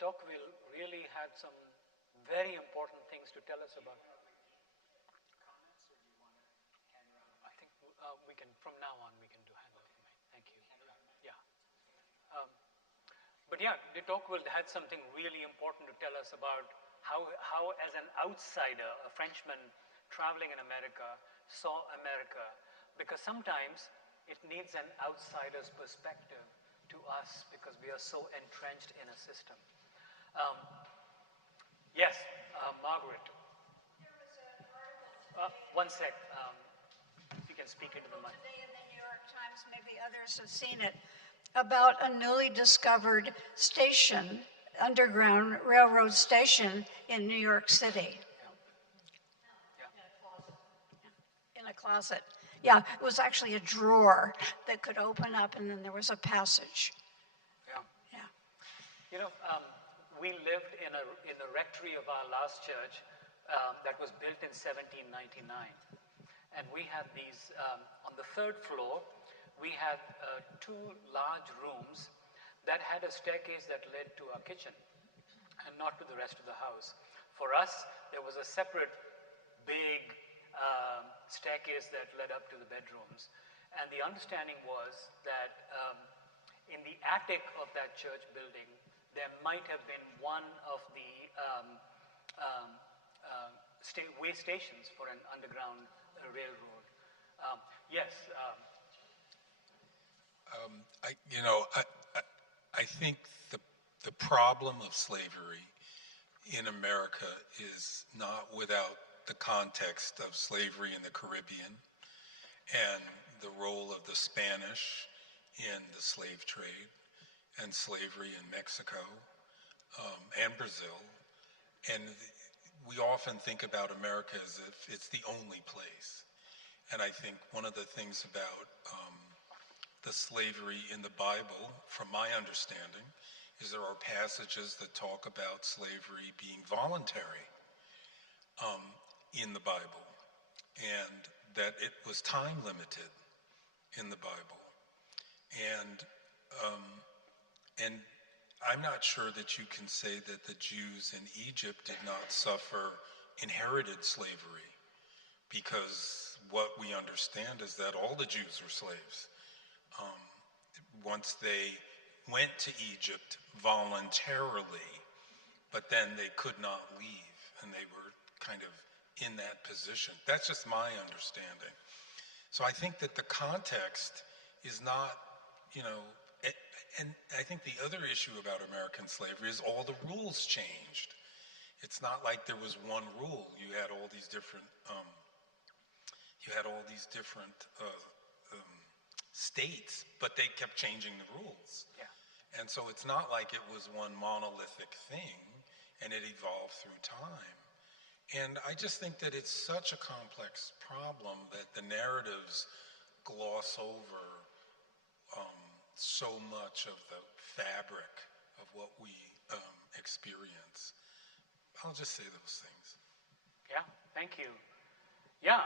Tocqueville really had some very important things to tell us about. I think we can, from now on, we can do handle for me. Thank you. Yeah. But yeah, de Tocqueville had something really important to tell us about how as an outsider, a Frenchman traveling in America, saw America, because sometimes it needs an outsider's perspective to us because we are so entrenched in a system. Yes, Margaret. There was an article today. One sec. If you can speak into the mic. Today in the New York Times, maybe others have seen it, about a newly discovered station, underground railroad station in New York City. In a closet. Yeah, it was actually a drawer that could open up, and then there was a passage. Yeah. Yeah. You know, we lived in a rectory of our last church that was built in 1799. And we had these, on the third floor, we had two large rooms that had a staircase that led to our kitchen and not to the rest of the house. For us, there was a separate big staircase that led up to the bedrooms. And the understanding was that in the attic of that church building, there might have been one of the way stations for an underground railroad. Yes. I think the problem of slavery in America is not without the context of slavery in the Caribbean and the role of the Spanish in the slave trade and slavery in Mexico and Brazil. And we often think about America as if it's the only place. And I think one of the things about the slavery in the Bible, from my understanding, is there are passages that talk about slavery being voluntary in the Bible, and that it was time limited in the Bible. And I'm not sure that you can say that the Jews in Egypt did not suffer inherited slavery, because what we understand is that all the Jews were slaves. Once they went to Egypt voluntarily, but then they could not leave, and they were kind of in that position. That's just my understanding. So I think that the context is not, and I think the other issue about American slavery is all the rules changed. It's not like there was one rule. You had all these different states, but they kept changing the rules. Yeah. And so it's not like it was one monolithic thing, and it evolved through time. And I just think that it's such a complex problem that the narratives gloss over so much of the fabric of what we experience. I'll just say those things. Yeah, thank you. Yeah,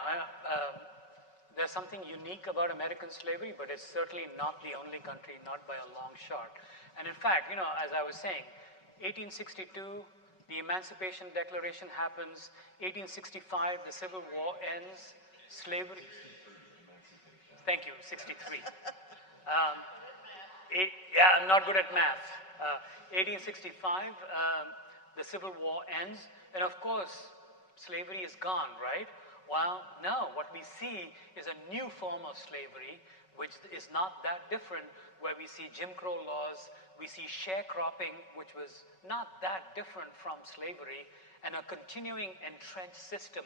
there's something unique about American slavery, but it's certainly not the only country, not by a long shot. And in fact, as I was saying, 1862, the Emancipation Declaration happens. 1865, the Civil War ends. Slavery. Thank you, 63. I'm not good at math. 1865, the Civil War ends, and of course, slavery is gone, right? Well, no, what we see is a new form of slavery, which is not that different, where we see Jim Crow laws, we see sharecropping, which was not that different from slavery, and a continuing entrenched system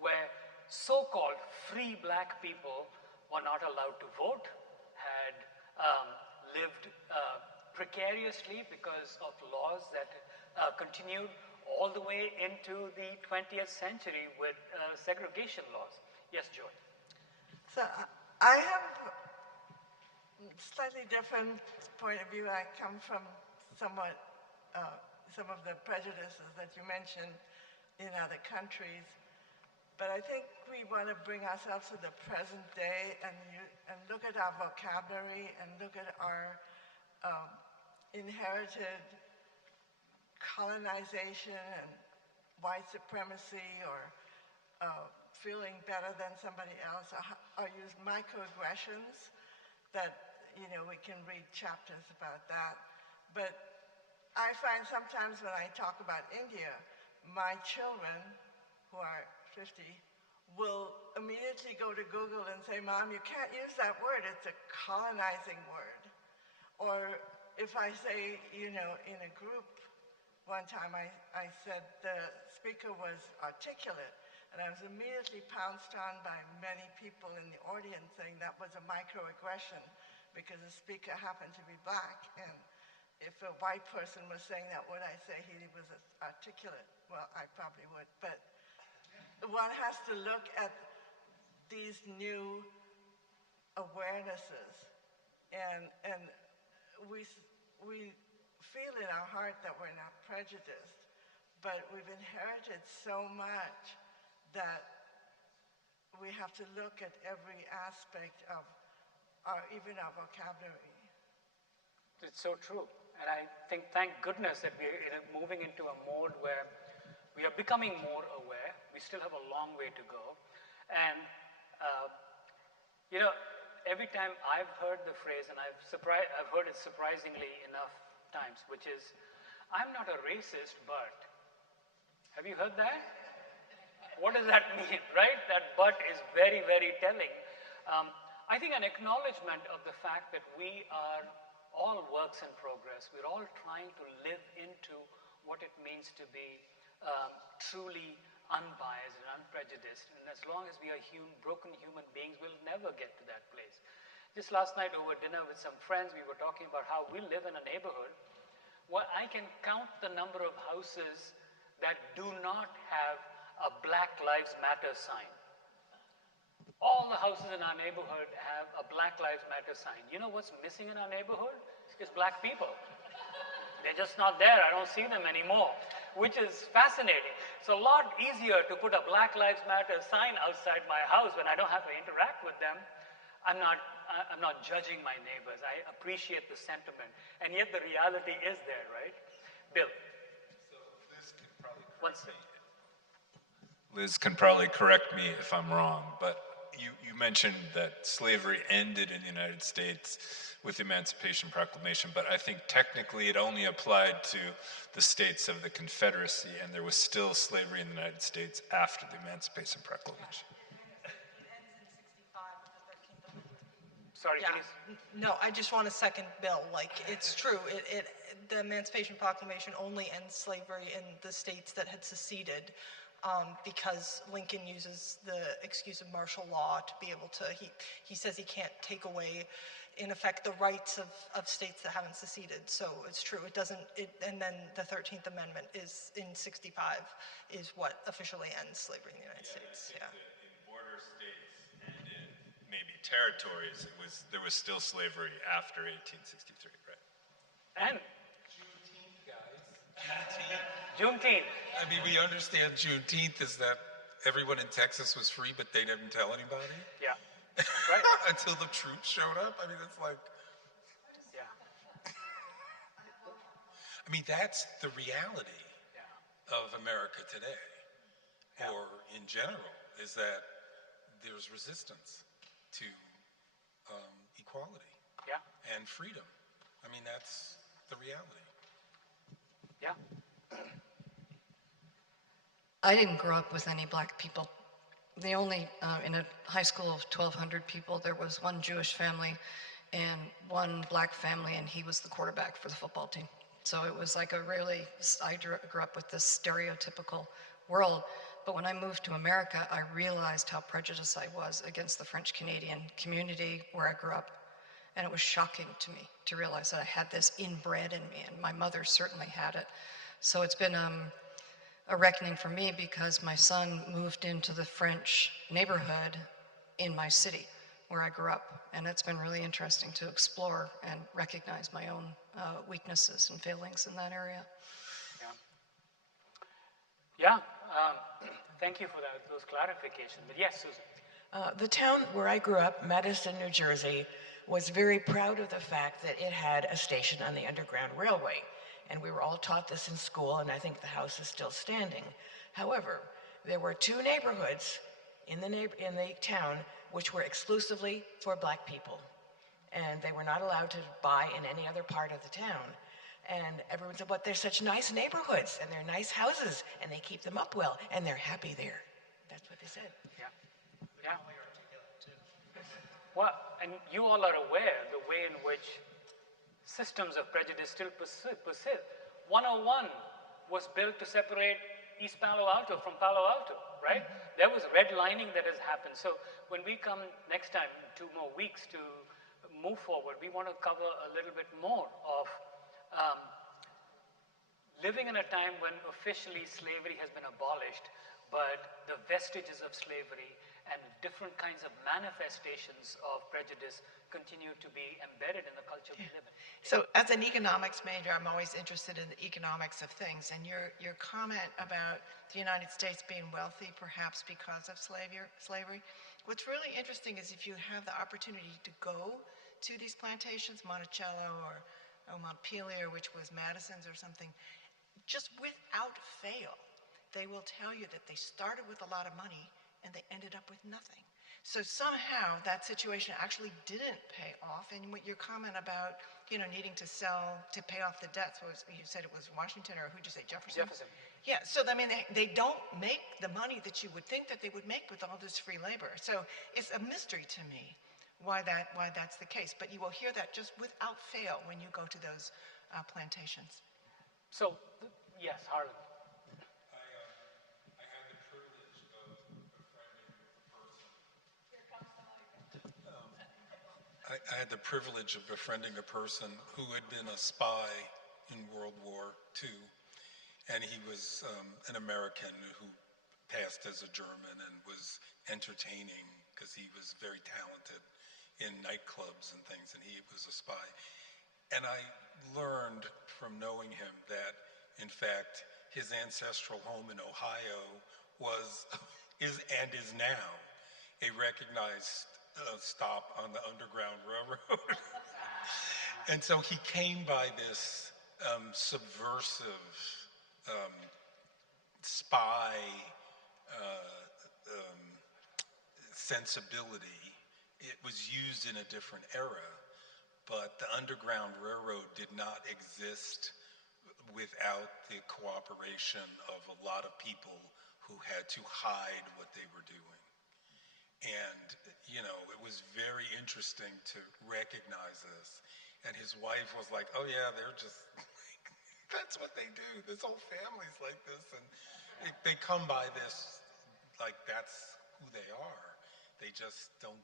where so-called free black people were not allowed to vote, had lived precariously because of laws that continued all the way into the 20th century with segregation laws. Yes, Joy. So I have a slightly different point of view. I come from somewhat some of the prejudices that you mentioned in other countries, but I think we want to bring ourselves to the present day and look at our vocabulary and look at our inherited colonization and white supremacy or feeling better than somebody else are used microaggressions that, we can read chapters about that. But I find sometimes when I talk about India, my children, who are 50, will immediately go to Google and say, Mom, you can't use that word. It's a colonizing word. Or if I say, in a group, one time I said the speaker was articulate, and I was immediately pounced on by many people in the audience saying that was a microaggression because the speaker happened to be black. And if a white person was saying that, would I say he was articulate? Well, I probably would. But one has to look at these new awarenesses, and we feel in our heart that we're not prejudiced, but we've inherited so much that we have to look at every aspect of even our vocabulary. It's so true. And I think, thank goodness that we're moving into a mode where we are becoming more aware. We still have a long way to go. And, every time I've heard the phrase, and I've heard it surprisingly enough times, which is, I'm not a racist, but. Have you heard that? What does that mean, right? That but is very, very telling. I think an acknowledgement of the fact that we are all works in progress. We're all trying to live into what it means to be truly unbiased and unprejudiced. And as long as we are broken human beings, we'll never get to that place. Just last night over dinner with some friends, we were talking about how we live in a neighborhood where I can count the number of houses that do not have a Black Lives Matter sign. All the houses in our neighborhood have a Black Lives Matter sign. You know what's missing in our neighborhood? Is black people. They're just not there. I don't see them anymore, which is fascinating. It's a lot easier to put a Black Lives Matter sign outside my house when I don't have to interact with them. I'm not judging my neighbors. I appreciate the sentiment. And yet the reality is there, right? Bill. So Liz can probably Liz can probably correct me if I'm wrong, but you mentioned that slavery ended in the United States with the Emancipation Proclamation, but I think technically it only applied to the states of the Confederacy, and there was still slavery in the United States after the Emancipation Proclamation. Sorry, Yeah. please. No, I just want to second Bill. It's true. The Emancipation Proclamation only ends slavery in the states that had seceded, because Lincoln uses the excuse of martial law to be able to, he says he can't take away, in effect, the rights of states that haven't seceded. So it's true, and then the 13th Amendment is, in 65, is what officially ends slavery in the United States. Yeah. In border states and in maybe territories, there was still slavery after 1863, right? And Juneteenth, guys. Juneteenth. I mean, we understand Juneteenth is that everyone in Texas was free, but they didn't tell anybody. Yeah, right. Until the troops showed up. I mean, it's like. Yeah. I mean, that's the reality of America today, or in general, is that there's resistance to equality and freedom. I mean, that's the reality. Yeah. I didn't grow up with any black people. The only, in a high school of 1,200 people, there was one Jewish family and one black family, and he was the quarterback for the football team. So it was like I grew up with this stereotypical world. But when I moved to America, I realized how prejudiced I was against the French Canadian community where I grew up. And it was shocking to me to realize that I had this inbred in me, and my mother certainly had it. So it's been a reckoning for me, because my son moved into the French neighborhood in my city where I grew up. And it's been really interesting to explore and recognize my own weaknesses and failings in that area. Yeah. Thank you for those clarifications. But yes, Susan. The town where I grew up, Madison, New Jersey, was very proud of the fact that it had a station on the Underground Railway. and we were all taught this in school, and I think the house is still standing. However, there were 2 neighborhoods in the town which were exclusively for black people, and they were not allowed to buy in any other part of the town. And everyone said, but they're such nice neighborhoods, and they're nice houses, and they keep them up well, and they're happy there. That's what they said. Yeah. Yeah. Well, and you all are aware the way in which systems of prejudice still persist. 101 was built to separate East Palo Alto from Palo Alto, right? There was redlining that has happened. So when we come next time, 2 more weeks to move forward, we want to cover a little bit more of living in a time when officially slavery has been abolished, but the vestiges of slavery and different kinds of manifestations of prejudice continue to be embedded in the culture we live in. So As an economics major, I'm always interested in the economics of things, and your comment about the United States being wealthy perhaps because of slavery, what's really interesting is if you have the opportunity to go to these plantations, Monticello or Montpelier, which was Madison's or something, just without fail, they will tell you that they started with a lot of money and they ended up with nothing. So somehow that situation actually didn't pay off. And what your comment about, needing to sell to pay off the debts was, you said it was Washington, or who'd you say, Jefferson? Yeah, so I mean, they don't make the money that you would think that they would make with all this free labor. So it's a mystery to me why that's the case. But you will hear that just without fail when you go to those plantations. So, yes, Harlan. I had the privilege of befriending a person who had been a spy in World War II, and he was an American who passed as a German and was entertaining because he was very talented in nightclubs and things, and he was a spy. And I learned from knowing him that, in fact, his ancestral home in Ohio is now a recognized stop on the Underground Railroad. And so he came by this subversive spy sensibility. It was used in a different era, but the Underground Railroad did not exist without the cooperation of a lot of people who had to hide what they were doing. And, it was very interesting to recognize this. And his wife was like, oh yeah, they're just, that's what they do. This whole family's like this. And they come by this, like that's who they are. They just don't,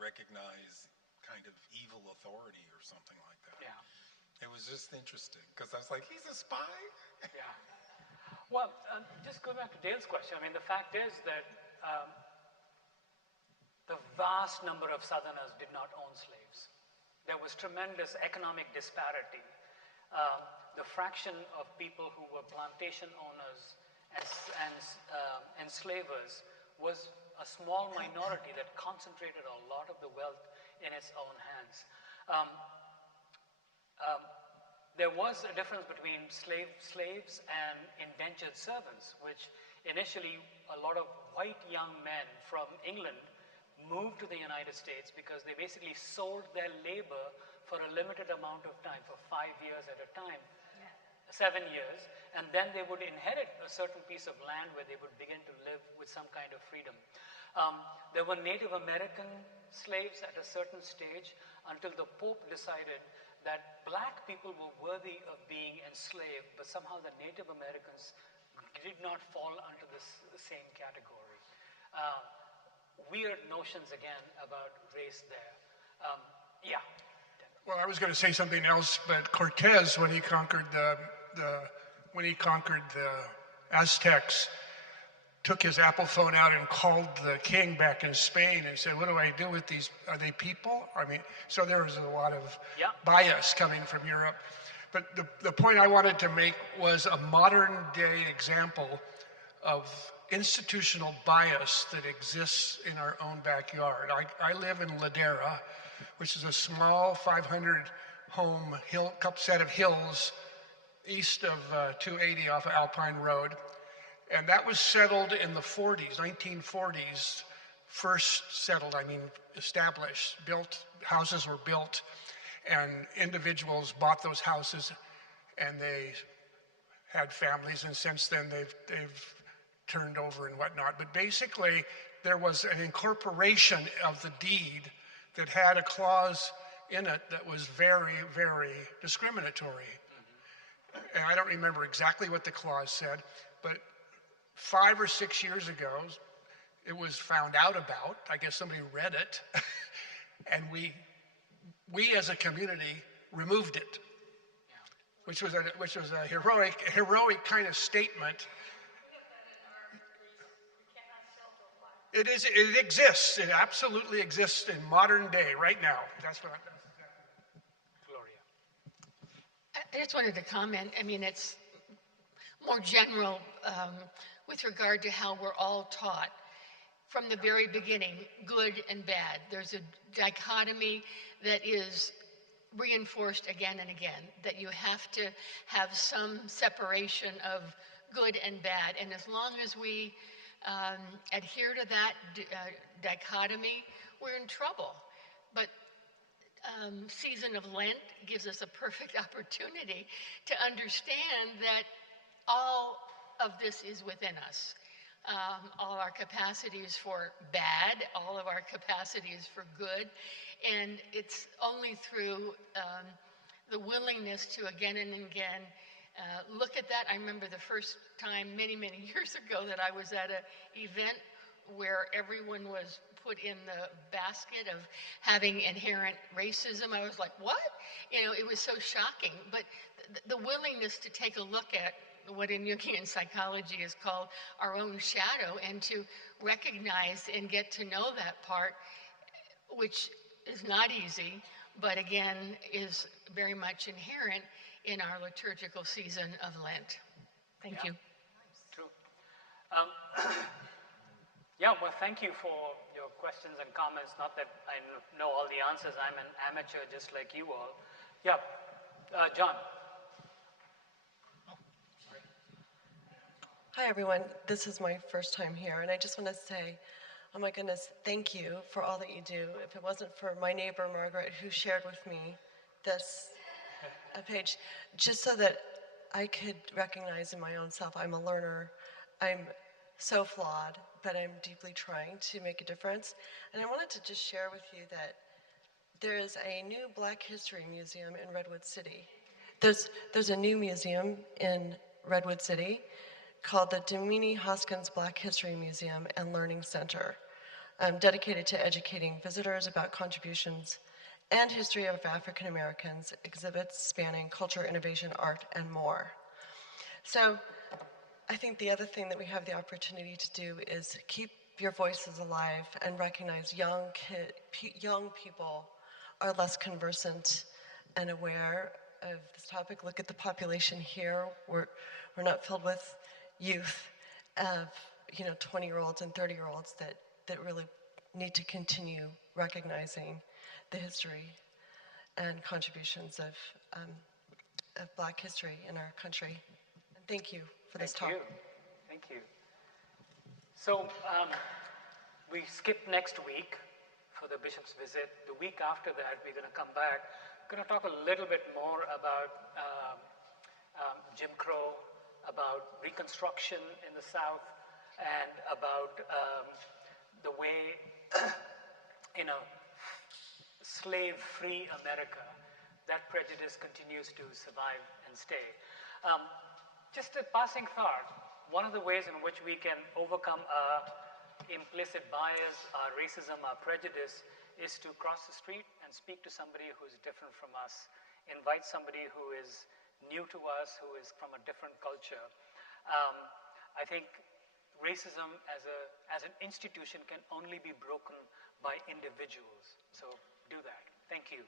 recognize kind of evil authority or something like that. Yeah. It was just interesting, because I was like, he's a spy? Yeah. Well, just go back to Dale's question. I mean, the fact is that the vast number of Southerners did not own slaves. There was tremendous economic disparity. The fraction of people who were plantation owners and enslavers was a small minority that concentrated a lot of the wealth in its own hands. There was a difference between slaves and indentured servants, which initially a lot of white young men from England moved to the United States because they basically sold their labor for a limited amount of time, for 5 years at a time, 7 years, and then they would inherit a certain piece of land where they would begin to live with some kind of freedom. There were Native American slaves at a certain stage until the Pope decided that black people were worthy of being enslaved, but somehow the Native Americans did not fall under the same category. Weird notions again about race there. Yeah. Well, I was going to say something else, but Cortez, when he conquered the Aztecs, took his Apple phone out and called the king back in Spain and said, "What do I do with these? Are they people?" I mean, so there was a lot of bias coming from Europe. But the point I wanted to make was a modern day example of institutional bias that exists in our own backyard. I live in Ladera, which is a small 500 home set of hills east of 280 off of Alpine Road. And that was settled in the 40s, 1940s. First settled, I mean established, built, houses were built, and individuals bought those houses, and they had families, and since then they've turned over and whatnot. But basically, there was an incorporation of the deed that had a clause in it that was very, very discriminatory. And I don't remember exactly what the clause said, but 5 or 6 years ago, it was found out about. I guess somebody read it, and we as a community removed it, which was a heroic kind of statement. It exists. It absolutely exists in modern day, right now. That's what I'm. Gloria. I just wanted to comment. I mean, it's more general with regard to how we're all taught from the very beginning, good and bad. There's a dichotomy that is reinforced again and again, that you have to have some separation of good and bad. And as long as we adhere to that dichotomy, we're in trouble. But season of Lent gives us a perfect opportunity to understand that all of this is within us. All our capacities for bad, all of our capacities for good, and it's only through the willingness to again and again look at that. I remember the first time many, many years ago that I was at an event where everyone was put in the basket of having inherent racism. I was like, what? You know, it was so shocking. But the willingness to take a look at what in Jungian psychology is called our own shadow, and to recognize and get to know that part, which is not easy, but again, is very much inherent in our liturgical season of Lent. Thank you. True. Yeah, well, thank you for your questions and comments. Not that I know all the answers. I'm an amateur just like you all. Yeah, John. Hi, everyone. This is my first time here, and I just want to say, oh my goodness, thank you for all that you do. If it wasn't for my neighbor, Margaret, who shared with me this page, just so that I could recognize in my own self, I'm a learner, I'm so flawed, but I'm deeply trying to make a difference. And I wanted to just share with you that there is a new Black History Museum in Redwood City. There's a new museum in Redwood City called the Domini Hoskins Black History Museum and Learning Center, dedicated to educating visitors about contributions and history of African Americans, exhibits spanning culture, innovation, art, and more. So I think the other thing that we have the opportunity to do is keep your voices alive and recognize young people are less conversant and aware of this topic. Look at the population here. We're not filled with youth of 20-year-olds and 30-year-olds that really need to continue recognizing the history and contributions of Black history in our country. And thank you for this talk. Thank you. So we skip next week for the bishop's visit. The week after that, we're going to come back. We're going to talk a little bit more about Jim Crow, about Reconstruction in the South, and about the way in a slave-free America that prejudice continues to survive and stay. Just a passing thought, one of the ways in which we can overcome our implicit bias, our racism, our prejudice, is to cross the street and speak to somebody who is different from us, invite somebody who is new to us, who is from a different culture. I think racism as an institution can only be broken by individuals. So do that. Thank you.